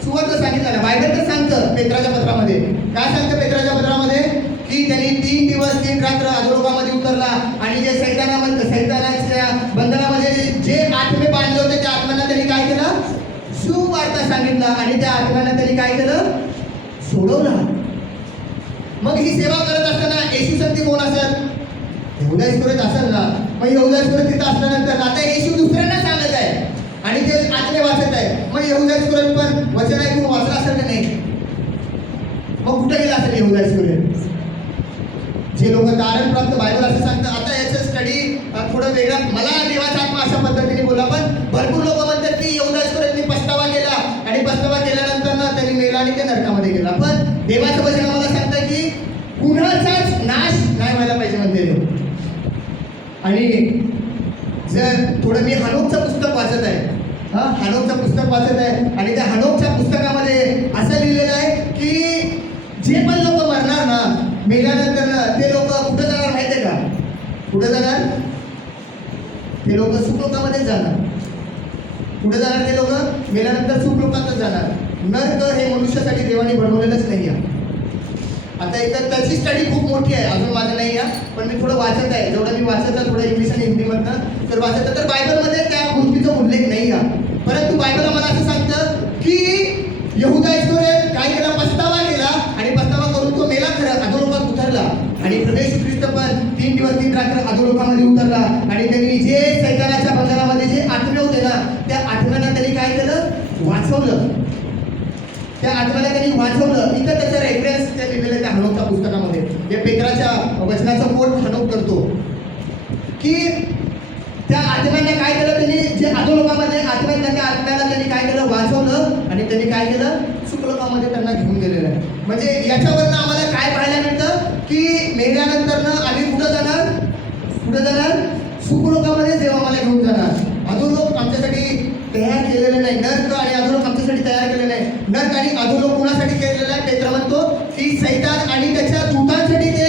सुवार्थ सांगितलं ना. बायबल तर सांगतं पेत्राच्या पत्रामध्ये. काय सांगतं पेत्राच्या पत्रामध्ये? की त्यांनी 3 दिवस 3 रात्र अधोलोकामध्ये उतरला. आणि जे सैतानाच्या बंधनामध्ये जे आत्मे बांधले होते त्या आत्म्यांना त्यांनी काय केलं? सुवार्ता सांगितला. आणि त्या आत्म्यांना त्यांनी काय केलं? सोडवला. मग ही सेवा करत असताना येशू संती कोण असेल? यहूदा ईश्वरच असेल ना. मग यहूदा ईश्वर तिथं असल्यानंतर आता येशू दुसऱ्यांना सांगत आहे आणि ते आत्मे वाचत आहे. मग यहूदा ईश्वर पण वचन ऐकून वाचला असेल का नाही? मग कुठे गेला असेल यहूदा ईश्वर? जे लोक तारण प्राप्त, बायबल असं सांगतं. आता याचं स्टडी थोडं वेगळं, मला देवाचा आत्मा अशा पद्धतीने बोला, पण भरपूर लोक म्हणतात की यहूदा ईश्वरांनी पस्तावा केला आणि पस्तावा केल्यानंतर ना त्यांनी मेला आणि ते नरकामध्ये गेला. पण देवाचं वचन आम्हाला सांगतं की कुणाचाच नाश नाही व्हायला पाहिजे म्हणते देव. आणि जर थोडं मी हनोकचं पुस्तक वाचत आहे, हनोकचं पुस्तक वाचत आहे आणि त्या हनोकच्या पुस्तकामध्ये असं लिहिलेलं आहे की जे पण लोक मरणार ना मेल्यानंतर ते लोक कुठं जाणार माहिती आहे का? कुठं जाणार? ते लोक सुखलोकामध्येच जाणार. कुठं जाणार ते लोक? मेल्यानंतर सुखलोकातच जाणार. नरक हे मनुष्यासाठी देवाने बनवलेलंच नाही आहे. आता इथं त्याची स्टडी खूप मोठी आहे, अजून माझं नाही आहे, पण मी थोडं वाचत आहे. जेवढं मी वाचत आहे थोडं इंग्लिश आणि हिंदीमधनं तर वाचत आहे, तर बायबलमध्ये त्या गोष्टीचा उल्लेख नाही आहे. परंतु बायबल आम्हाला असं सांगतं की यहूदा ईश्वर काय केला? पस्तावा केला आणि पस्तावा करून तो मेला खरं, अधोलोकात उतरला. आणि प्रभू येशू ख्रिस्त पण 3 दिवस 3 रात्र अधोलोकामध्ये उतरला. आणि त्यांनी जे सैतानाच्या बंधनामध्ये जे आत्मे होते ना त्या आत्म्यांना त्यांनी काय केलं? वाचवलं. त्या आत्म्याला त्यांनी वाचवलं. इथं त्याचा रेफरन्स ते लिहिलेलं आहे त्या हनोकच्या पुस्तकामध्ये. जे पेत्राच्या वचनाचा कोट हनोक करतो की त्या आत्म्यांना काय केलं? त्यांनी जे अधोलोकामध्ये आत्म्यांना त्या आत्म्याला त्यांनी काय केलं? वाचवलं. आणि त्यांनी काय केलं? सुखलोकामध्ये त्यांना घेऊन गेलेलं आहे. म्हणजे याच्यावरनं आम्हाला काय पाहायला मिळतं की मेल्यानंतर आम्ही कुठं जाणार? कुठं जाणार? सुखलोकामध्ये देव आम्हाला घेऊन जाणार. अधोलोक आमच्यासाठी तयार केलेलं नाही. नर्क आणि अधोलोक आमच्यासाठी तयार केलेलं नाही. नर्क आणि अधोलोक कुणासाठी केलेलं आहे? पेत्र म्हणतो की सैतान आणि त्याच्या दूतांसाठी ते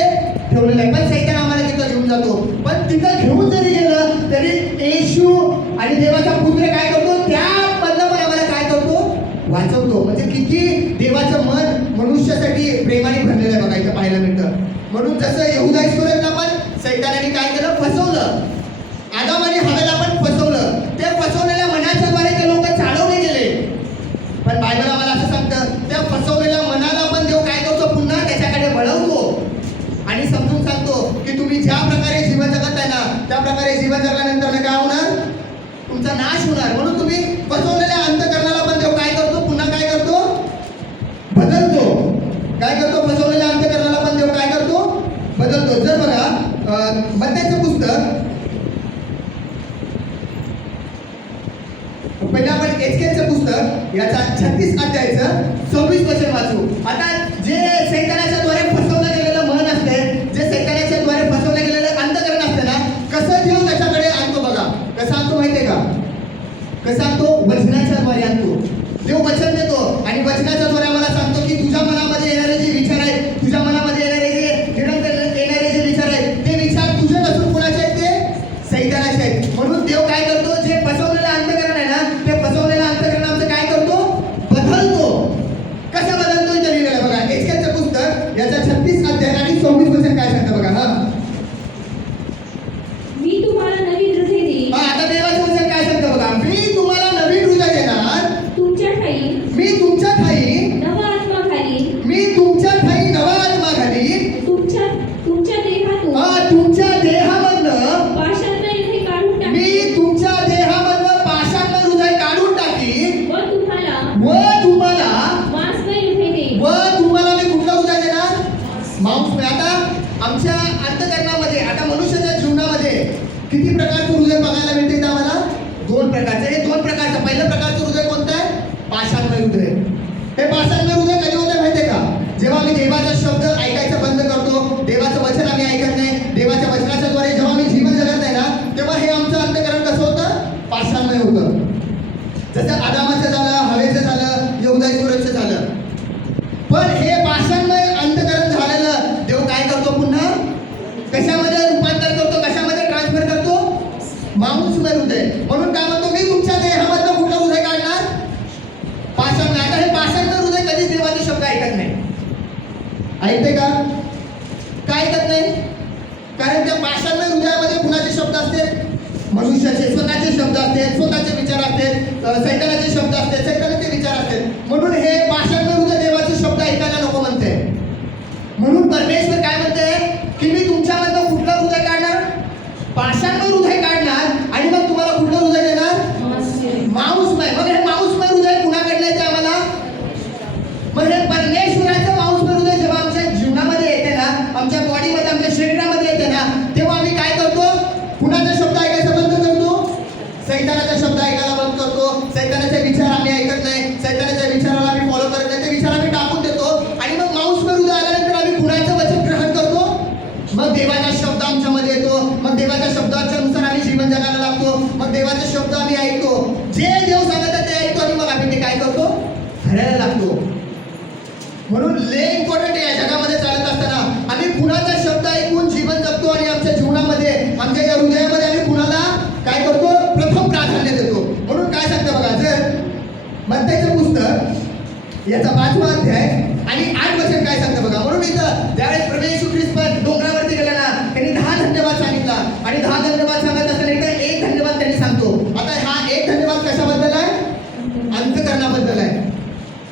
ठेवलेलं आहे. पण सैतान आम्हाला तिथं घेऊन जातो. पण तिथं घेऊन जरी गेलं तरी येशू आणि देवाचा पुत्र काय करतो? त्यामधलं पण आम्हाला काय करतो? वाचवतो. म्हणजे किती देवाचं मन मनुष्यासाठी प्रेमाने भरलेलं आहे बघा इथं पाहायला मिळतं. म्हणून जसं यहूदा ईश्वरांना पण सैतानाने काय केलं? फसवलं. आदम आणि हवेला पण फसवलं. ते फसवलेल्या मनाच्या द्वारे ते लोक चालवले गेले. पण बायबल आम्हाला असं सांगतं त्या फसवलेल्या मनाला पण देव काय करतो? पुन्हा त्याच्याकडे वळवतो आणि समजून सांगतो की तुम्ही ज्या प्रकारे जीवन जगत आहे ना त्या प्रकारे जीवन जगल्यानंतर काय होणार? तुमचा नाश होणार. म्हणून तुम्ही फसवलेल्या अंतःकरणाला पण देव काय करतो? पुन्हा काय करतो? बदलतो. काय करतो? फसवलेल्या अंतःकरणाला पण देव काय करतो? बदलतो. जर बघा मत्थ्याचं पुस्तक पहिला आपण एचकेलचं पुस्तक याचा 36 अध्यायाचं 26 वचन वाचू. आता जे सैतानाच्या द्वारे फसवलं गेलेलं मन असते, जे सैतानाच्या द्वारे फसवलं गेलेलं अंतःकरण असते ना, कसं देव त्याच्याकडे आणतो बघा. कसं आणतो माहितीये का? कसं आणतो? वचनाच्या द्वारे आणतो. देव वचन देतो आणि वचनाच्या द्वारे आम्हाला सांगतो की तुझ्या मनामध्ये येणारे जे विचार आहेत, तुझ्या मनामध्ये येणारे जे येणारे जे विचार आहेत ते विचार तुझे नसून कुणाचे आहेत? ते सैतानाचे आहेत. म्हणून देव काय करतो? जे फसवलेलं अंतःकरण आहे ना ते फसवलेलं अंतःकरण आमचं काय करतो? बदलतो. कसं बदलतो? इथं लिहिलेलं बघा ऐकते का? काय ऐकत नाही? कारण त्या पाषाण हृदयामध्ये कुणाचे शब्द असते? मनुष्याचे स्वतःचे शब्द असतात, स्वतःचे विचार असतात, सैतानाचे शब्द असतात, सैतानाचे विचार असतात. म्हणून हे पाषाण हृदय देवाचे शब्द ऐकायला नको म्हणते. म्हणून परमेश्वर काय म्हणते की मी तुमच्यामधलं कुठलं हृदय काढणार? पाषाण हृदय काढणार आणि मग तुम्हाला कुठलं हृदय देणार? मांसमय. मग हे मांसमय हृदय कुणाकडलं येते आम्हाला? मग हे परमेश्वराचं मांसमय हृदय जेव्हा आमच्या जीवनामध्ये येते ना, आमच्या बॉडीमध्ये, आमच्या शरीरामध्ये येते ना, तेव्हा आम्ही काय करतो? कुणाचा शब्द ऐकायचा बंद करतो? सैतानाचा शब्द ऐकायला बंद करतो. सैतानाचे विचार आम्ही ऐकत नाही, सैतानाच्या विचाराला आम्ही फॉलो करत नाही, ते विचार आम्ही टाकून देतो. आणि मग मांसमय हृदय आल्यानंतर आम्ही कुणाचं वचन ग्रहण करतो? मग देवाचा शब्द आमच्यामध्ये येतो. मग देवाच्या शब्दाच्या नुसार आम्ही जीवन जगायला लागतो. मग देवाचे शब्द आम्ही ऐकतो, जे देव सांगत आहे ते ऐकतो आणि मग आम्ही ते काय करतो? करायला लागतो. म्हणून लय इम्पॉर्टंट आहे या जगामध्ये चालत असताना आम्ही कुणाचा शब्द ऐकून जीवन जगतो आणि आमच्या जीवनामध्ये, आमच्या या हृदयामध्ये आम्ही कुणाला काय करतो? प्रथम प्राधान्य देतो. म्हणून काय सांगतं बघा, जर मत्थाईचं पुस्तक याचा 5वा अध्याय आणि 8 वचन काय सांगतं बघा. म्हणून इथं ज्यावेळेस प्रभू येशू ख्रिस्त डोंगरावरती गेला ना, त्यांनी 10 धन्यवाद सांगितला आणि 10 धन्यवाद सांगत असताना इथं एक धन्यवाद त्यांनी सांगतो. आता हा एक धन्यवाद कशाबद्दल आहे? अंतःकरणाबद्दल आहे.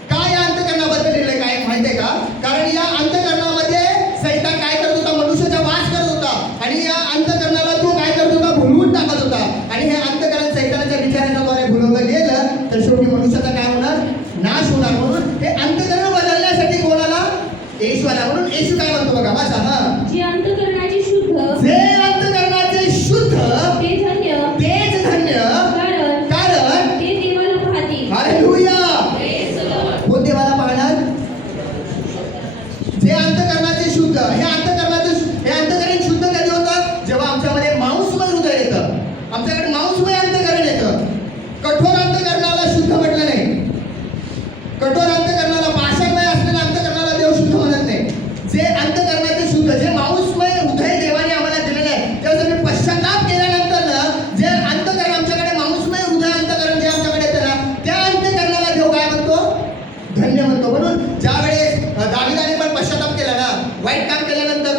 काय या अंतःकरणाबद्दल लिहिलंय काय माहितीये का? कारण या अंतःकरणामध्ये सैतान काय करत होता? मनुष्याचा वास करत होता आणि या अंतःकरणाला तो काय करत होता? भुलवून टाकत होता. आणि हे अंतःकरण सैतानाच्या विचारांद्वारे भुलवलं गेलं तर शेवटी मनुष्याचा काय होणार? नाश होणार. म्हणून हे अंतःकरण बदलण्यासाठी कोणाला? येशूला. म्हणून येशू काय म्हणतो बघा, वाचा. जे अंतःकरणाचे शुद्ध, जे अंतःकरणाचे शुद्ध ते धन्य, तेच धन्य, कारण ते देवाला पाहतील. हालेलुया. Praise the Lord. कोण देवाला पाहणार? जे अंतःकरणाचे शुद्ध. हे अंतःकरण शुद्ध कधी होतं? जेव्हा आमच्यामध्ये मांसमय हृदय येतं, आमच्याकडे मांसमय अंतःकरण येतं. कठोर अंतःकरणाला शुद्ध म्हटलं नाही. कठोर अंतःकरणाला, पाषाणमय असलेल्या अंतःकरणाला देव शुद्ध म्हणत नाही. जे अंतःकरणाचे शुद्ध, जे मांसमय हृदय देवाने आम्हाला दिलेलं आहे, त्याचा मी पश्चाताप केल्यानंतर ना, जे अंतःकरण आमच्याकडे मांसमय हृदय अंतःकरण जे आमच्याकडे येतं ना, त्या अंतःकरणाला देव काय म्हणतो? धन्य म्हणतो. म्हणून ज्या वेळेस दाविदाने पण पश्चाताप केला ना, वाईट काम केल्यानंतर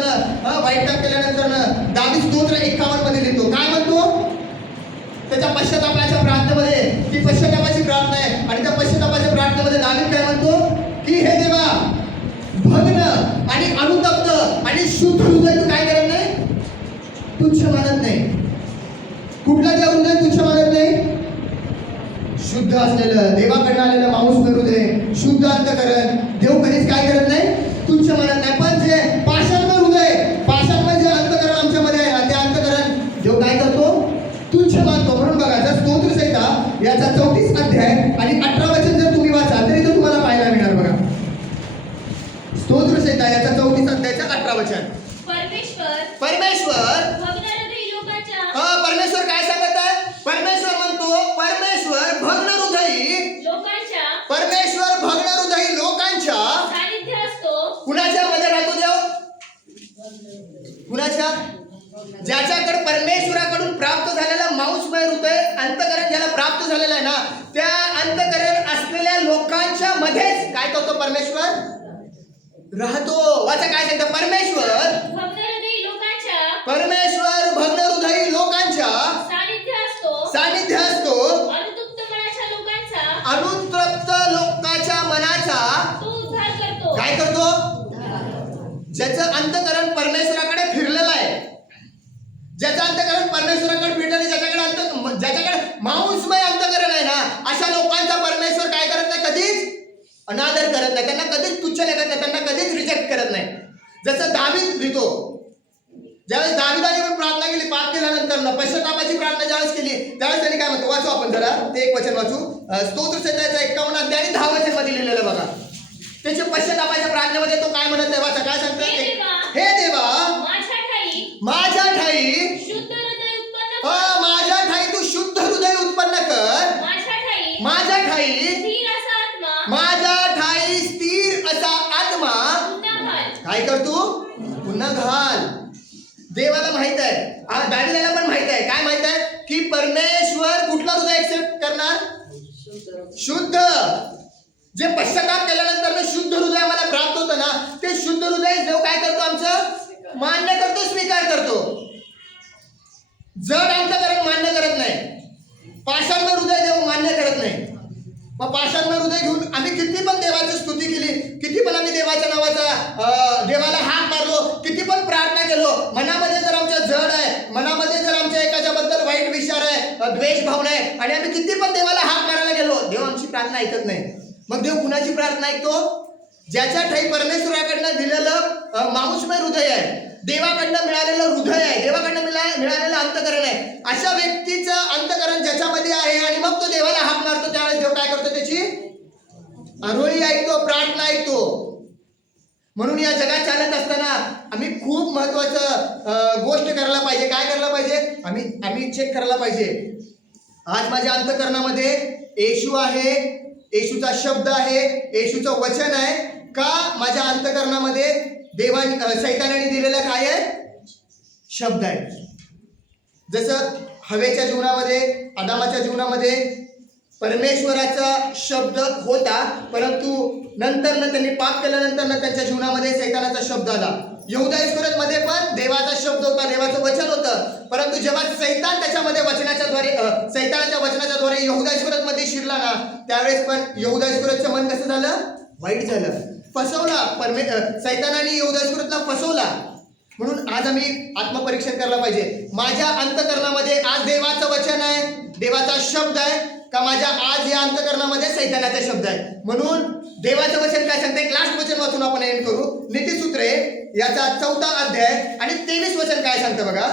ना दावीद स्तोत्र 51 मध्ये लिहितो. काय म्हणतो? त्याच्या पश्चातापाच्या प्रार्थनेमध्ये, ती पश्चातापाची प्रार्थना आहे आणि त्या पश्चातापाच्या प्रार्थनेमध्ये दावीद काय म्हणतो की हे देवा, भग्न आणि अनुतप्त आणि शुद्ध हृदय तू काय करत नाही? तुच्छ मानत नाही. कुठला देव हृदय तुच्छ मानत नाही? शुद्ध असलेलं, देवाकडनं आलेलं मांसमय हृदय, शुद्ध अंतःकरण देव कधीच काय करत नाही? तुच्छ मानत नाही. पण जे पाषाणमय हृदय, पाषाणमय जे अंतःकरण आमच्यामध्ये आहे ना, ते अंतःकरण देव काय करतो? तुच्छ मानतो. म्हणून बघा, जर स्तोत्र संहिता याचा 34 अध्याय आणि 18 वचन जर तुम्ही वाचाल तर इथं तुम्हाला पाहायला मिळणार बघा. स्तोत्र संहिता याचा 34 अध्यायाचा 18 वचन. परमेश्वर भग्नहृदयी लोकांच्या, परमेश्वर काय सांगत आहे? परमेश्वर म्हणतो, परमेश्वर भग्न हृदयी लोकांच्या, परमेश्वर भग्न हृदयी लोकांच्या सानिध्य असतो. कुणाच्या मध्ये राहतो देव? कुणाच्या? ज्याच्याकडे परमेश्वराकडून प्राप्त झालेला मांसमय हृदय अंतःकरण ज्याला प्राप्त झालेला आहे ना, त्या अंतःकरण असलेल्या लोकांच्या मध्येच काय करतो? परमेश्वर राहतो. वाचा काय सांगतं? परमेश्वर भग्नहृदयी लोकांच्या, परमेश्वर भग्न हृदयी लोकांच्या सानिध्य असतो. अनुतप्त मनाच्या लोकांचा, अनुतप्त लोकांच्या मनाचा तो उद्धार करतो. काय करतो? ज्याचं अंतःकरण परमेश्वराकडे फिरलेलं आहे, ज्याचं अंतःकरण परमेश्वराकडे फिरलेलं, ज्याच्याकडे मांसमय अंतःकरण आहे ना, अशा लोकांचा परमेश्वर काय करत नाही? कधीच अनादर करत नाही, त्यांना कधीच तुच्छ लेखत नाही, त्यांना कधीच रिजेक्ट करत नाही. जसं दावीद लिहितो, ज्यावेळेस दाविदाने पण प्रार्थना केली, पाप केल्यानंतर ना, पश्चातापाची प्रार्थना ज्यावेळेस केली, त्यावेळेस त्यांनी काय म्हणतो? वाचू आपण जरा ते एक वचन वाचू. स्तोत्र संहितेचा 51 अध्याय आणि 10 वचन मध्ये लिहिलेलं बघा. त्याच्या पश्चातापाच्या प्रार्थनेमध्ये तो काय म्हणत आहे? वाचा काय सांगतो? हे देवा, माझ्या ठाई शुद्ध हृदय उत्पन्न कर. माझ्या ठाई तू शुद्ध हृदय उत्पन्न कर. माझ्या ठाई स्थिर असा आत्मा, माझ्या ठाई स्थिर असा आत्मा पुन्हा घाल. काय करतो? पुन्हा घाल. देवाला माहित आहे, दाविदाला पण माहित आहे. काय माहित आहे? की परमेश्वर कुठला हृदय एक्सेप्ट करणार? शुद्ध. जे पश्चाताप केल्यानंतर शुद्ध हृदय आम्हाला प्राप्त होतं ना, ते शुद्ध हृदय देव काय करतो? आमचं मान्य करतो, स्वीकार करतो. जड अंतकरण मान्य करत नाही. पाषाण हृदय देव मान्य करत नाही. मग पाषाण हृदय घेऊन आम्ही किती पण देवाची स्तुती केली, किती पण आम्ही देवाच्या नावाचा देवाला हाक मारलो, किती पण प्रार्थना केलो, मनामध्ये जर आमच्या जड आहे, मनामध्ये जर आमच्या एकाच्याबद्दल वाईट विचार आहे, द्वेष भावना आहे, आणि आम्ही किती पण देवाला हाक मारायला गेलो, देव आमची प्रार्थना ऐकत नाही. मग देव कुणाची प्रार्थना ऐकतो? ज्याच्या ठाई परमेश्वराकडनं दिलेलं माणूसमय हृदय आहे, देवाकडनं मिळालेलं हृदय आहे, देवाकडनं मिळालेलं अंतकरण आहे. अशा व्यक्तीचं अंतकरण ज्याच्यामध्ये आहे आणि मग तो देवाला हाक मारतो, त्यावेळेस देव काय करतो? त्याची आरोळी ऐकतो, प्रार्थना ऐकतो. म्हणून या जगात चालत असताना आम्ही खूप महत्वाचं गोष्ट करायला पाहिजे. काय करायला पाहिजे? आम्ही चेक करायला पाहिजे. आज माझ्या अंतकरणामध्ये येशू आहे, येशूचा शब्द आहे, येशूचं वचन आहे का? माझ्या अंतकरणामध्ये सैतानाने दिलेला काय आहे? शब्द आहे. जसं हवेच्या जीवनामध्ये, आदामाच्या जीवनामध्ये परमेश्वराचा शब्द होता, परंतु नंतर त्यांनी पाप केल्यानंतर त्यांच्या जीवनामध्ये सैतानाचा शब्द आला. यहूदा इस्करियोतमध्ये पण देवाचा शब्द होता, देवाचं वचन होतं, परंतु जेव्हा सैतान त्याच्यामध्ये सैतानाच्या वचनाच्याद्वारे यहूदा इस्करियोतमध्ये शिरला ना, त्यावेळेस पण यहूदा इस्करियोतचं मन कसं झालं? वाईट झालं, फसवला. सैतानाने यहूदा इस्करियोतला फसवला. म्हणून आज आम्ही आत्मपरीक्षण करायला पाहिजे. माझ्या अंतकरणामध्ये आज देवाचं वचन आहे, देवाचा शब्द आहे का? माझ्या आज या अंतकरणामध्ये सैतानाचा शब्द आहे. म्हणून देवाचं वचन काय सांगते? एक लास्ट वचन वाचून आपण एंड करू. नीतिसूत्रे याचा 4 अध्याय आणि 23 वचन काय सांगतं बघा.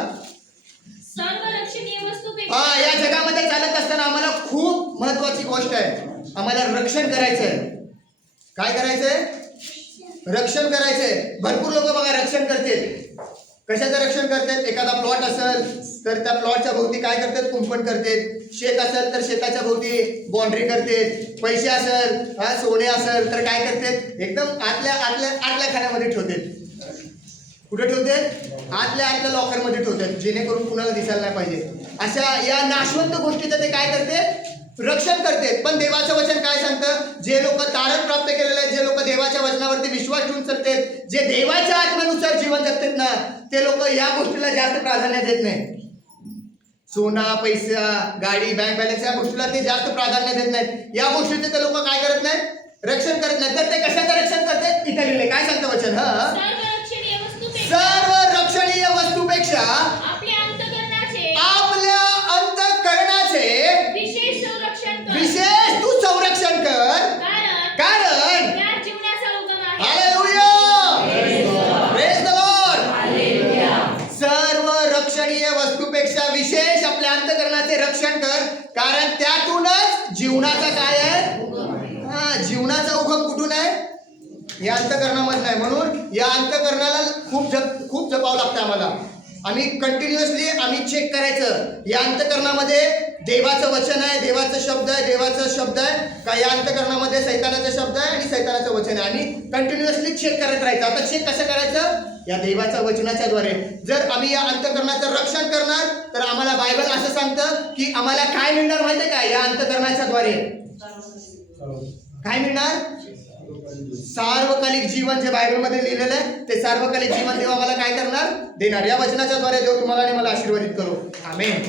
सर्व रक्षणीय वस्तू या जगामध्ये चालत असताना आम्हाला खूप महत्वाची गोष्ट आहे, आम्हाला रक्षण करायचंय. काय करायचंय? रक्षण करायचंय. भरपूर लोक बघा रक्षण करतात. कशाचं रक्षण करतात? एखादा प्लॉट असेल तर त्या प्लॉटच्या भोवती काय करतात? कुंपण करतात. शेत असेल तर शेताच्या भोवती बाउंड्री करतात. पैसे असेल, सोने असेल तर काय करतात? एकदम आतल्या खाण्यामध्ये ठेवतात. कुठे ठेवतात? आतल्या लॉकरमध्ये ठेवतात, जेणेकरून कुणाला दिसायला नाही पाहिजे. अशा या नाशवंत गोष्टीचं ते काय करते? रक्षण करते. पण देवाचं वचन काय सांगतं? जे लोक तारण प्राप्त केलेले आहेत, जे लोक देवाच्या वचनावरती विश्वास ठेवून चालतात, जे देवाच्या आत्म्यानुसार जीवन जगतात ना, ते लोक या गोष्टीला जास्त प्राधान्य देत नाही. सोना, पैसा, गाडी, बँक बॅलन्स या गोष्टीला ते जास्त प्राधान्य देत नाहीत. या गोष्टीचे ते लोक काय करत नाहीत? रक्षण करत नाहीत. तर ते कशाचं रक्षण करतात? इथे लिहिले काय सांगतं वचन? सर्व रक्षणीय वस्तूपेक्षा आपल्या अंतकरणाचे विशेष तू संरक्षण कर, कारण हालेलुया, प्रेज द लॉर्ड. सर्व रक्षणीय वस्तूपेक्षा विशेष आपल्या अंतकरणाचे रक्षण कर, कारण त्यातूनच जीवनाचा काय आहे? जीवनाचा उगम कुठून आहे? या अंतकरणामध्ये आहे. म्हणून या अंतकरणाला खूप जपावं लागतं आम्हाला. आम्ही कंटिन्युअसली चेक करायचं, या अंतकरणामध्ये देवाचं वचन आहे, देवाचा शब्द आहे, देवाचा शब्द आहे का? या अंतकरणामध्ये सैतानाचा शब्द आहे आणि सैतानाचं वचन आहे. आणि कंटिन्युअसली चेक करत राहायचं. आता चेक कसं करायचं? या देवाच्या वचनाच्या द्वारे. जर आम्ही या अंतकरणाचं रक्षण करणार तर आम्हाला बायबल असं सांगतं की आम्हाला काय मिळणार माहिती आहे का? या अंतकरणाच्या द्वारे काय मिळणार? सार्वकालिक जीवन. जे बायबलमध्ये लिहिलेलं आहे ते सार्वकालिक जीवन देव आम्हाला काय करणार? देणार. या वचनाच्या द्वारे देव तुम्हाला आणि मला आशीर्वादित करो. आमेन.